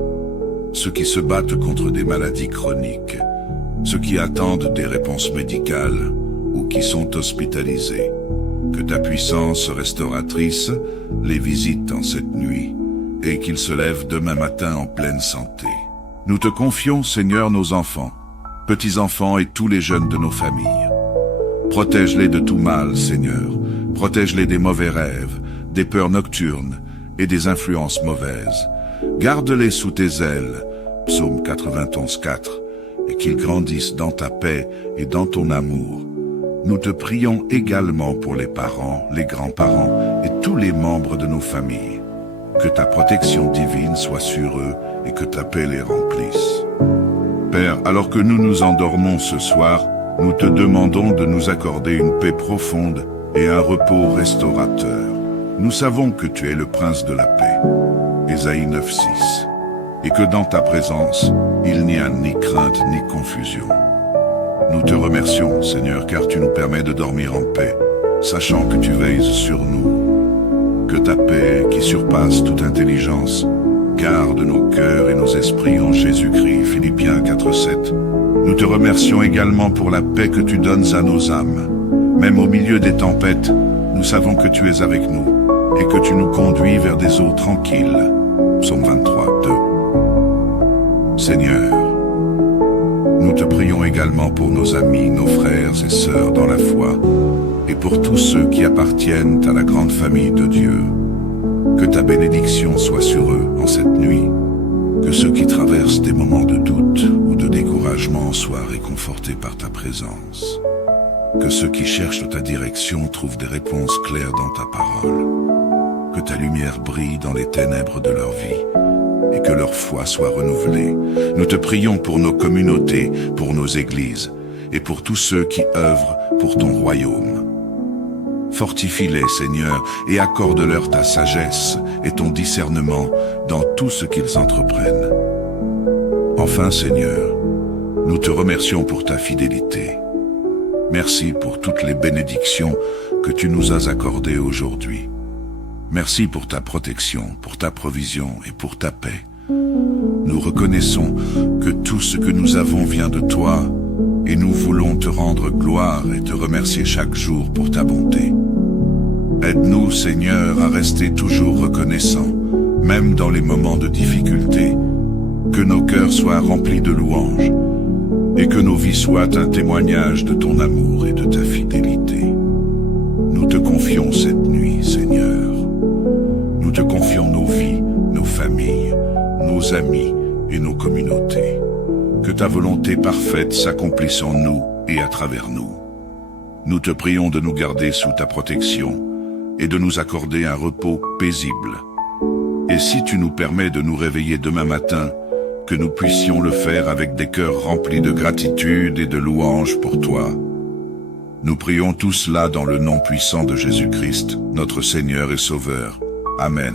ceux qui se battent contre des maladies chroniques, ceux qui attendent des réponses médicales ou qui sont hospitalisés. Que ta puissance restauratrice les visite en cette nuit et qu'ils se lèvent demain matin en pleine santé. Nous te confions, Seigneur, nos enfants, petits-enfants et tous les jeunes de nos familles. Protège-les de tout mal, Seigneur. Protège-les des mauvais rêves, des peurs nocturnes et des influences mauvaises. Garde-les sous tes ailes, Psaume 91, 4, et qu'ils grandissent dans ta paix et dans ton amour. Nous te prions également pour les parents, les grands-parents et tous les membres de nos familles. que ta protection divine soit sur eux et que ta paix les remplisse. Père, alors que nous nous endormons ce soir, nous te demandons de nous accorder une paix profonde et un repos restaurateur. Nous savons que tu es le prince de la paix, Ésaïe 9:6, et que dans ta présence, il n'y a ni crainte ni confusion. Nous te remercions, Seigneur, car tu nous permets de dormir en paix, sachant que tu veilles sur nous. Que ta paix, qui surpasse toute intelligence, garde nos cœurs et nos esprits en Jésus-Christ, Philippiens 4:7. Nous te remercions également pour la paix que tu donnes à nos âmes. Même au milieu des tempêtes, nous savons que tu es avec nous et que tu nous conduis vers des eaux tranquilles. Psaume 23:2. Seigneur, nous te prions également pour nos amis, nos frères et sœurs dans la foi, et pour tous ceux qui appartiennent à la grande famille de Dieu. Que ta bénédiction soit sur eux en cette nuit. Que ceux qui traversent des moments de doute ou de découragement soient réconfortés par ta présence. Que ceux qui cherchent ta direction trouvent des réponses claires dans ta parole. Que ta lumière brille dans les ténèbres de leur vie et que leur foi soit renouvelée. Nous te prions pour nos communautés, pour nos églises et pour tous ceux qui œuvrent pour ton royaume. Fortifie-les, Seigneur, et accorde-leur ta sagesse et ton discernement dans tout ce qu'ils entreprennent. Enfin, Seigneur, nous te remercions pour ta fidélité. Merci pour toutes les bénédictions que tu nous as accordées aujourd'hui. Merci pour ta protection, pour ta provision et pour ta paix. Nous reconnaissons que tout ce que nous avons vient de toi et nous voulons te rendre gloire et te remercier chaque jour pour ta bonté. Aide-nous, Seigneur, à rester toujours reconnaissants, même dans les moments de difficulté, que nos cœurs soient remplis de louanges et que nos vies soient un témoignage de ton amour et de ta fidélité. Nous te confions cette nuit, Seigneur. Nous te confions nos vies, nos familles, nos amis et nos communautés. Que ta volonté parfaite s'accomplisse en nous et à travers nous. Nous te prions de nous garder sous ta protection et de nous accorder un repos paisible. Et si tu nous permets de nous réveiller demain matin, que nous puissions le faire avec des cœurs remplis de gratitude et de louanges pour toi. Nous prions tout cela dans le nom puissant de Jésus-Christ, notre Seigneur et Sauveur. Amen.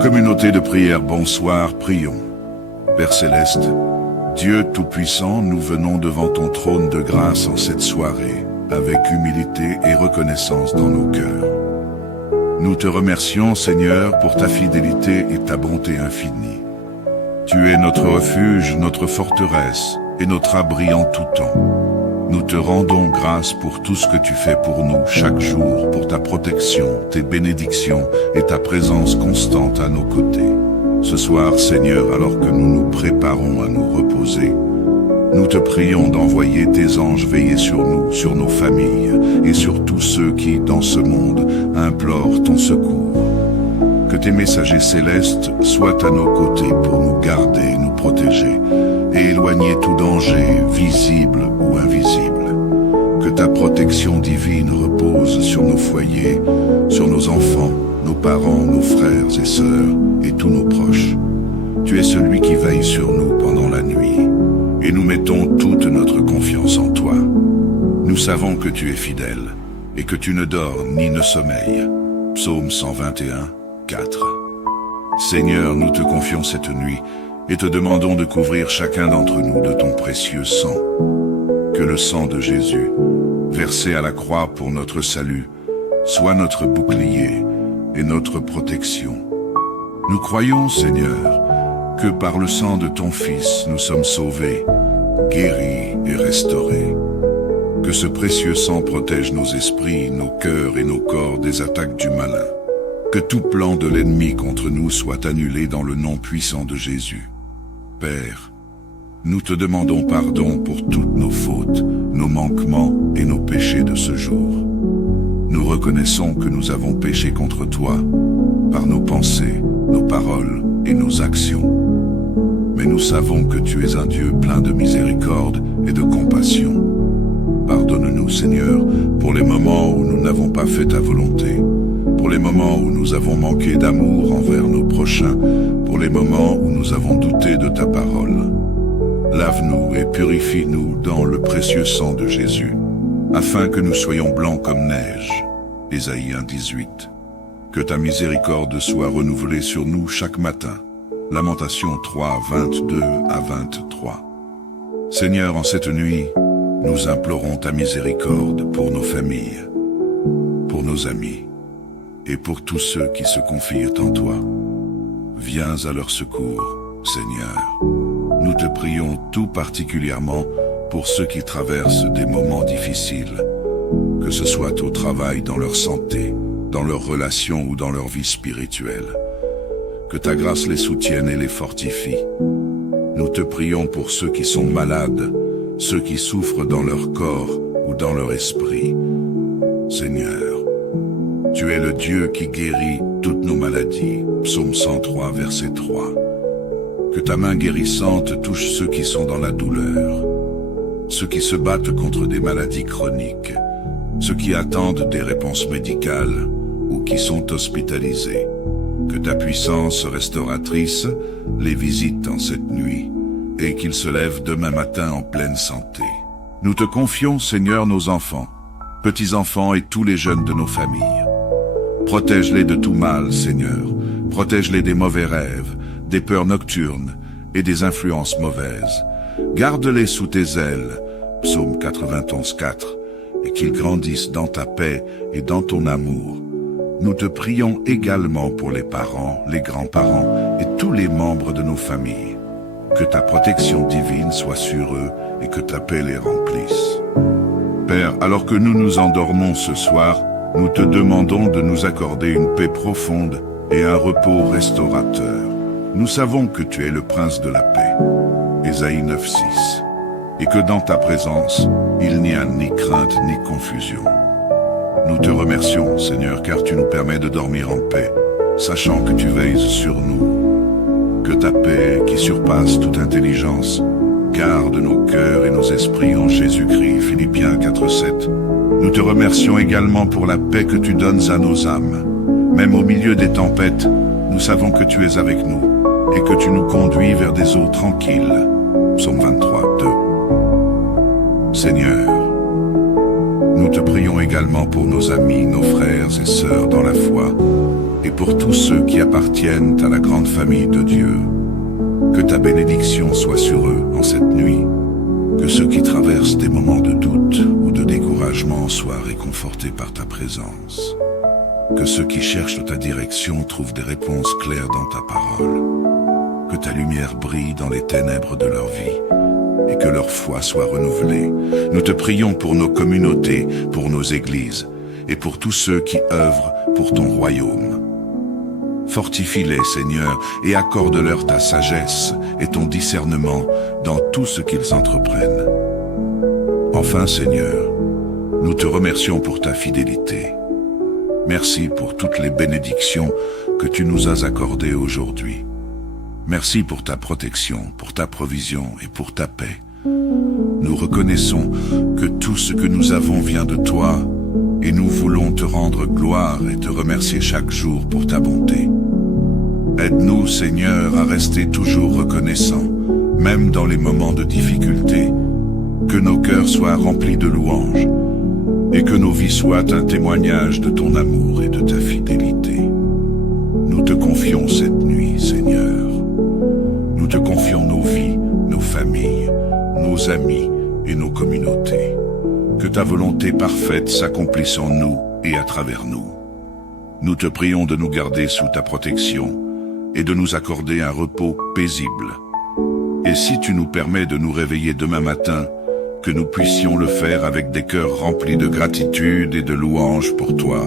Communauté de prière, bonsoir, prions. Père Céleste, Dieu Tout-Puissant, nous venons devant ton trône de grâce en cette soirée, avec humilité et reconnaissance dans nos cœurs. Nous te remercions, Seigneur, pour ta fidélité et ta bonté infinie. Tu es notre refuge, notre forteresse et notre abri en tout temps. Nous te rendons grâce pour tout ce que tu fais pour nous chaque jour, pour ta protection, tes bénédictions et ta présence constante à nos côtés. Ce soir, Seigneur, alors que nous nous préparons à nous reposer, nous te prions d'envoyer tes anges veiller sur nous, sur nos familles et sur tous ceux qui, dans ce monde, implorent ton secours. Que tes messagers célestes soient à nos côtés pour nous garder, nous protéger et éloigner tout danger, visible ou invisible. Que ta protection divine repose sur nos foyers, sur nos enfants, nos parents, nos frères et sœurs et tous nos proches. Tu es celui qui veille sur nous pendant la nuit et nous mettons toute notre confiance en toi. Nous savons que tu es fidèle et que tu ne dors ni ne sommeilles. Psaume 121, 4. Seigneur, nous te confions cette nuit et te demandons de couvrir chacun d'entre nous de ton précieux sang. Que le sang de Jésus, versé à la croix pour notre salut, soit notre bouclier et notre protection. Nous croyons, Seigneur, que par le sang de ton Fils, nous sommes sauvés, guéris et restaurés. Que ce précieux sang protège nos esprits, nos cœurs et nos corps des attaques du malin. Que tout plan de l'ennemi contre nous soit annulé dans le nom puissant de Jésus. Père, nous te demandons pardon pour toutes nos fautes, nos manquements et nos péchés de ce jour. Nous reconnaissons que nous avons péché contre toi, par nos pensées, nos paroles et nos actions. Mais nous savons que tu es un Dieu plein de miséricorde et de compassion. Pardonne-nous, Seigneur, pour les moments où nous n'avons pas fait ta volonté, pour les moments où nous avons manqué d'amour envers nos prochains, pour les moments où nous avons douté de ta parole. Lave-nous et purifie-nous dans le précieux sang de Jésus, afin que nous soyons blancs comme neige. Ésaïe 1:18. Que ta miséricorde soit renouvelée sur nous chaque matin. Lamentation 3:22-23. Seigneur, en cette nuit, nous implorons ta miséricorde pour nos familles, pour nos amis et pour tous ceux qui se confient en toi. Viens à leur secours, Seigneur. Nous te prions tout particulièrement pour ceux qui traversent des moments difficiles, que ce soit au travail, dans leur santé, dans leurs relations ou dans leur vie spirituelle. Que ta grâce les soutienne et les fortifie. Nous te prions pour ceux qui sont malades, ceux qui souffrent dans leur corps ou dans leur esprit. Seigneur, tu es le Dieu qui guérit toutes nos maladies. Psaume 103, verset 3. Que ta main guérissante touche ceux qui sont dans la douleur, ceux qui se battent contre des maladies chroniques, ceux qui attendent des réponses médicales ou qui sont hospitalisés. Que ta puissance restauratrice les visite en cette nuit et qu'ils se lèvent demain matin en pleine santé. Nous te confions, Seigneur, nos enfants, petits-enfants et tous les jeunes de nos familles. Protège-les de tout mal, Seigneur. Protège-les des mauvais rêves, des peurs nocturnes et des influences mauvaises. Garde-les sous tes ailes, Psaume 91:4, et qu'ils grandissent dans ta paix et dans ton amour. Nous te prions également pour les parents, les grands-parents et tous les membres de nos familles. Que ta protection divine soit sur eux et que ta paix les remplisse. Père, alors que nous nous endormons ce soir, nous te demandons de nous accorder une paix profonde et un repos restaurateur. Nous savons que tu es le prince de la paix, Ésaïe 9:6, et que dans ta présence, il n'y a ni crainte ni confusion. Nous te remercions, Seigneur, car tu nous permets de dormir en paix, sachant que tu veilles sur nous. Que ta paix, qui surpasse toute intelligence, garde nos cœurs et nos esprits en Jésus-Christ. Philippiens 4:7. Nous te remercions également pour la paix que tu donnes à nos âmes. Même au milieu des tempêtes, nous savons que tu es avec nous et que tu nous conduis vers des eaux tranquilles. Psaume 23:2. Seigneur, nous te prions également pour nos amis, nos frères et sœurs dans la foi, et pour tous ceux qui appartiennent à la grande famille de Dieu. Que ta bénédiction soit sur eux en cette nuit, que ceux qui traversent des moments de doute ou de découragement soient réconfortés par ta présence. Que ceux qui cherchent ta direction trouvent des réponses claires dans ta parole. Que ta lumière brille dans les ténèbres de leur vie et que leur foi soit renouvelée. Nous te prions pour nos communautés, pour nos églises et pour tous ceux qui œuvrent pour ton royaume. Fortifie-les, Seigneur, et accorde-leur ta sagesse et ton discernement dans tout ce qu'ils entreprennent. Enfin, Seigneur, nous te remercions pour ta fidélité. Merci pour toutes les bénédictions que tu nous as accordées aujourd'hui. Merci pour ta protection, pour ta provision et pour ta paix. Nous reconnaissons que tout ce que nous avons vient de toi et nous voulons te rendre gloire et te remercier chaque jour pour ta bonté. Aide-nous, Seigneur, à rester toujours reconnaissants, même dans les moments de difficulté, que nos cœurs soient remplis de louanges et que nos vies soient un témoignage de ton amour et de ta fidélité. Nous te confions cette nuit, Seigneur. Nous te confions nos vies, nos familles, nos amis et nos communautés. Que ta volonté parfaite s'accomplisse en nous et à travers nous. Nous te prions de nous garder sous ta protection et de nous accorder un repos paisible. Et si tu nous permets de nous réveiller demain matin, que nous puissions le faire avec des cœurs remplis de gratitude et de louanges pour toi.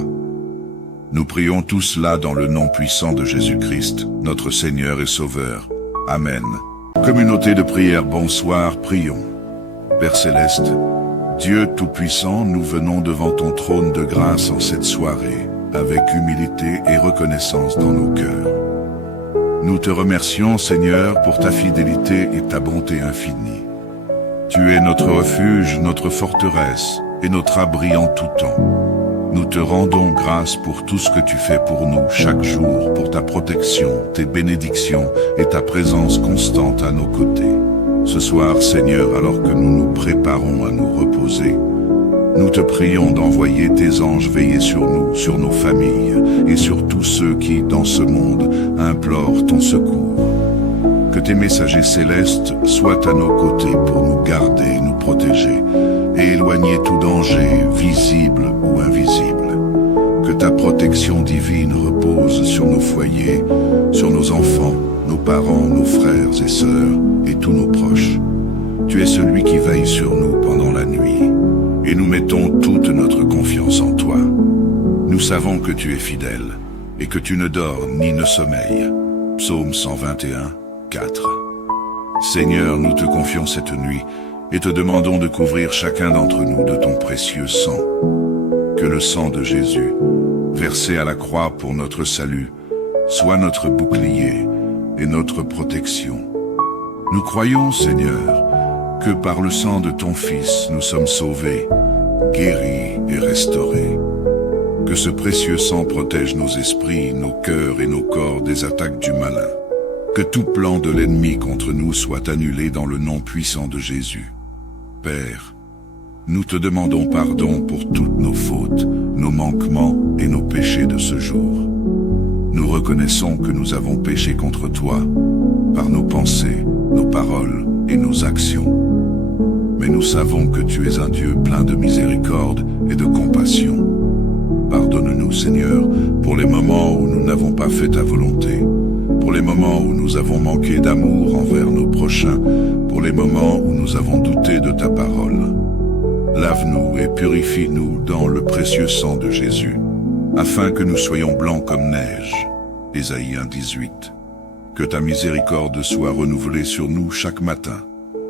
Nous prions tout cela dans le nom puissant de Jésus-Christ, notre Seigneur et Sauveur. Amen. Communauté de prière, bonsoir, prions. Père Céleste, Dieu Tout-Puissant, nous venons devant ton trône de grâce en cette soirée, avec humilité et reconnaissance dans nos cœurs. Nous te remercions, Seigneur, pour ta fidélité et ta bonté infinie. Tu es notre refuge, notre forteresse et notre abri en tout temps. Nous te rendons grâce pour tout ce que tu fais pour nous chaque jour, pour ta protection, tes bénédictions et ta présence constante à nos côtés. Ce soir, Seigneur, alors que nous nous préparons à nous reposer, nous te prions d'envoyer tes anges veiller sur nous, sur nos familles et sur tous ceux qui, dans ce monde, implorent ton secours. Que tes messagers célestes soient à nos côtés pour nous garder, nous protéger et éloigner tout danger, visible ou invisible. Que ta protection divine repose sur nos foyers, sur nos enfants, nos parents, nos frères et sœurs et tous nos proches. Tu es celui qui veille sur nous pendant la nuit. Et nous mettons toute notre confiance en toi. Nous savons que tu es fidèle et que tu ne dors ni ne sommeilles. Psaume 121, 4. Seigneur, nous te confions cette nuit et te demandons de couvrir chacun d'entre nous de ton précieux sang. Que le sang de Jésus, versé à la croix pour notre salut, soit notre bouclier et notre protection. Nous croyons, Seigneur, que par le sang de ton Fils, nous sommes sauvés, guéris et restaurés. Que ce précieux sang protège nos esprits, nos cœurs et nos corps des attaques du malin. Que tout plan de l'ennemi contre nous soit annulé dans le nom puissant de Jésus. Père, nous te demandons pardon pour toutes nos fautes, nos manquements et nos péchés de ce jour. Nous reconnaissons que nous avons péché contre toi, par nos pensées, nos paroles et nos actions. Mais nous savons que tu es un Dieu plein de miséricorde et de compassion. Pardonne-nous, Seigneur, pour les moments où nous n'avons pas fait ta volonté, pour les moments où nous avons manqué d'amour envers nos prochains, pour les moments où nous avons douté de ta parole. Lave-nous et purifie-nous dans le précieux sang de Jésus, afin que nous soyons blancs comme neige. Ésaïe 1:18. Que ta miséricorde soit renouvelée sur nous chaque matin.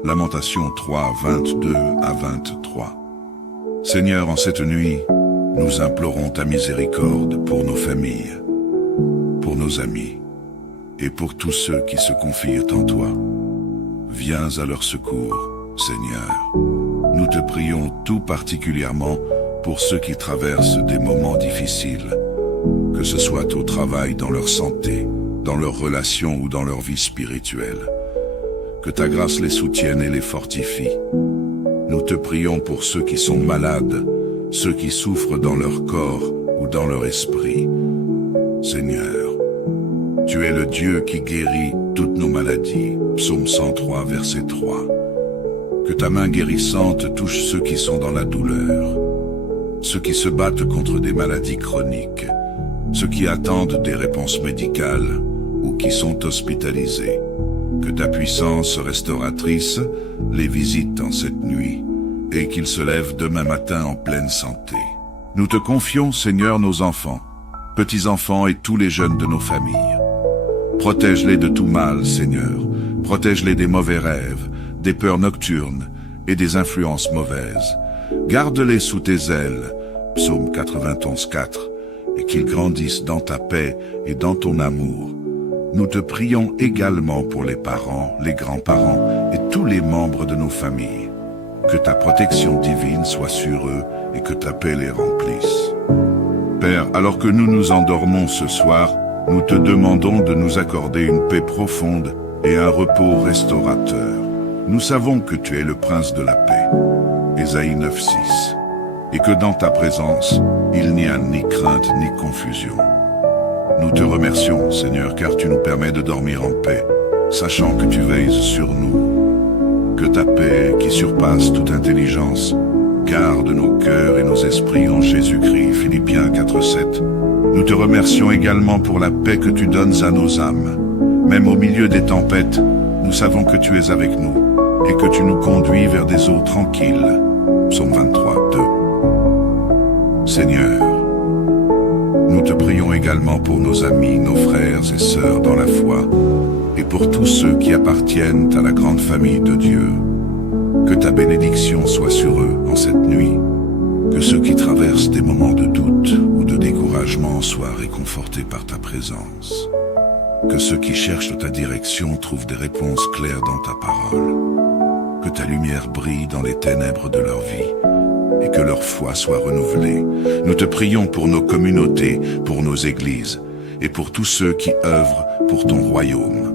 Lamentation 3, 22 à 23. Seigneur, en cette nuit, nous implorons ta miséricorde pour nos familles, pour nos amis et pour tous ceux qui se confient en toi. Viens à leur secours, Seigneur. Nous te prions tout particulièrement pour ceux qui traversent des moments difficiles, que ce soit au travail, dans leur santé, dans leurs relations ou dans leur vie spirituelle. Que ta grâce les soutienne et les fortifie. Nous te prions pour ceux qui sont malades, ceux qui souffrent dans leur corps ou dans leur esprit. Seigneur, tu es le Dieu qui guérit toutes nos maladies. Psaume 103, verset 3. Que ta main guérissante touche ceux qui sont dans la douleur, ceux qui se battent contre des maladies chroniques, ceux qui attendent des réponses médicales ou qui sont hospitalisés. Que ta puissance restauratrice les visite en cette nuit et qu'ils se lèvent demain matin en pleine santé. Nous te confions, Seigneur, nos enfants, petits-enfants et tous les jeunes de nos familles. Protège-les de tout mal, Seigneur. Protège-les des mauvais rêves, des peurs nocturnes et des influences mauvaises. Garde-les sous tes ailes, Psaume 91, 4, et qu'ils grandissent dans ta paix et dans ton amour. Nous te prions également pour les parents, les grands-parents et tous les membres de nos familles. Que ta protection divine soit sur eux et que ta paix les remplisse. Père, alors que nous nous endormons ce soir, nous te demandons de nous accorder une paix profonde et un repos restaurateur. Nous savons que tu es le prince de la paix, Ésaïe 9:6, et que dans ta présence, il n'y a ni crainte ni confusion. Nous te remercions, Seigneur, car tu nous permets de dormir en paix, sachant que tu veilles sur nous. Que ta paix, qui surpasse toute intelligence, garde nos cœurs et nos esprits en Jésus-Christ. Philippiens 4:7. Nous te remercions également pour la paix que tu donnes à nos âmes. Même au milieu des tempêtes, nous savons que tu es avec nous et que tu nous conduis vers des eaux tranquilles. Psaume 23:2. Seigneur, nous te prions également pour nos amis, nos frères et sœurs dans la foi, et pour tous ceux qui appartiennent à la grande famille de Dieu. Que ta bénédiction soit sur eux en cette nuit, que ceux qui traversent des moments de doute ou de découragement soient réconfortés par ta présence. Que ceux qui cherchent ta direction trouvent des réponses claires dans ta parole. Que ta lumière brille dans les ténèbres de leur vie, et que leur foi soit renouvelée. Nous te prions pour nos communautés, pour nos églises, et pour tous ceux qui œuvrent pour ton royaume.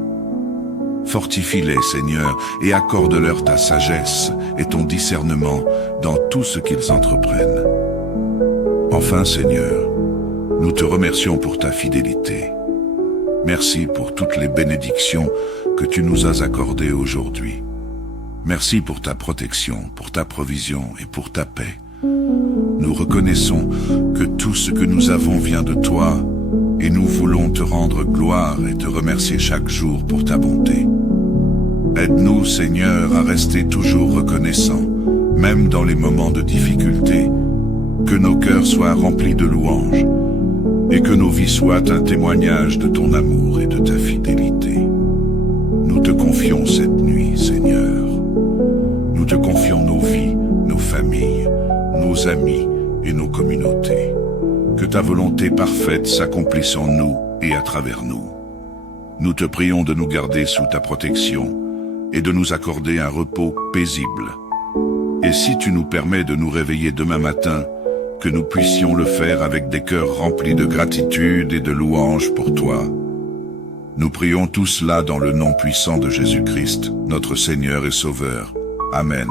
Fortifie-les, Seigneur, et accorde-leur ta sagesse et ton discernement dans tout ce qu'ils entreprennent. Enfin, Seigneur, nous te remercions pour ta fidélité. Merci pour toutes les bénédictions que tu nous as accordées aujourd'hui. Merci pour ta protection, pour ta provision et pour ta paix. Nous reconnaissons que tout ce que nous avons vient de toi, et nous voulons te rendre gloire et te remercier chaque jour pour ta bonté. Aide-nous, Seigneur, à rester toujours reconnaissants, même dans les moments de difficulté, que nos cœurs soient remplis de louanges, et que nos vies soient un témoignage de ton amour et de ta fidélité. Nous te confions cette nuit, Seigneur. Nous te confions nos vies, nos familles, nos amis et nos communautés. Que ta volonté parfaite s'accomplisse en nous et à travers nous. Nous te prions de nous garder sous ta protection et de nous accorder un repos paisible. Et si tu nous permets de nous réveiller demain matin, que nous puissions le faire avec des cœurs remplis de gratitude et de louanges pour toi. Nous prions tout cela dans le nom puissant de Jésus-Christ, notre Seigneur et Sauveur. Amen.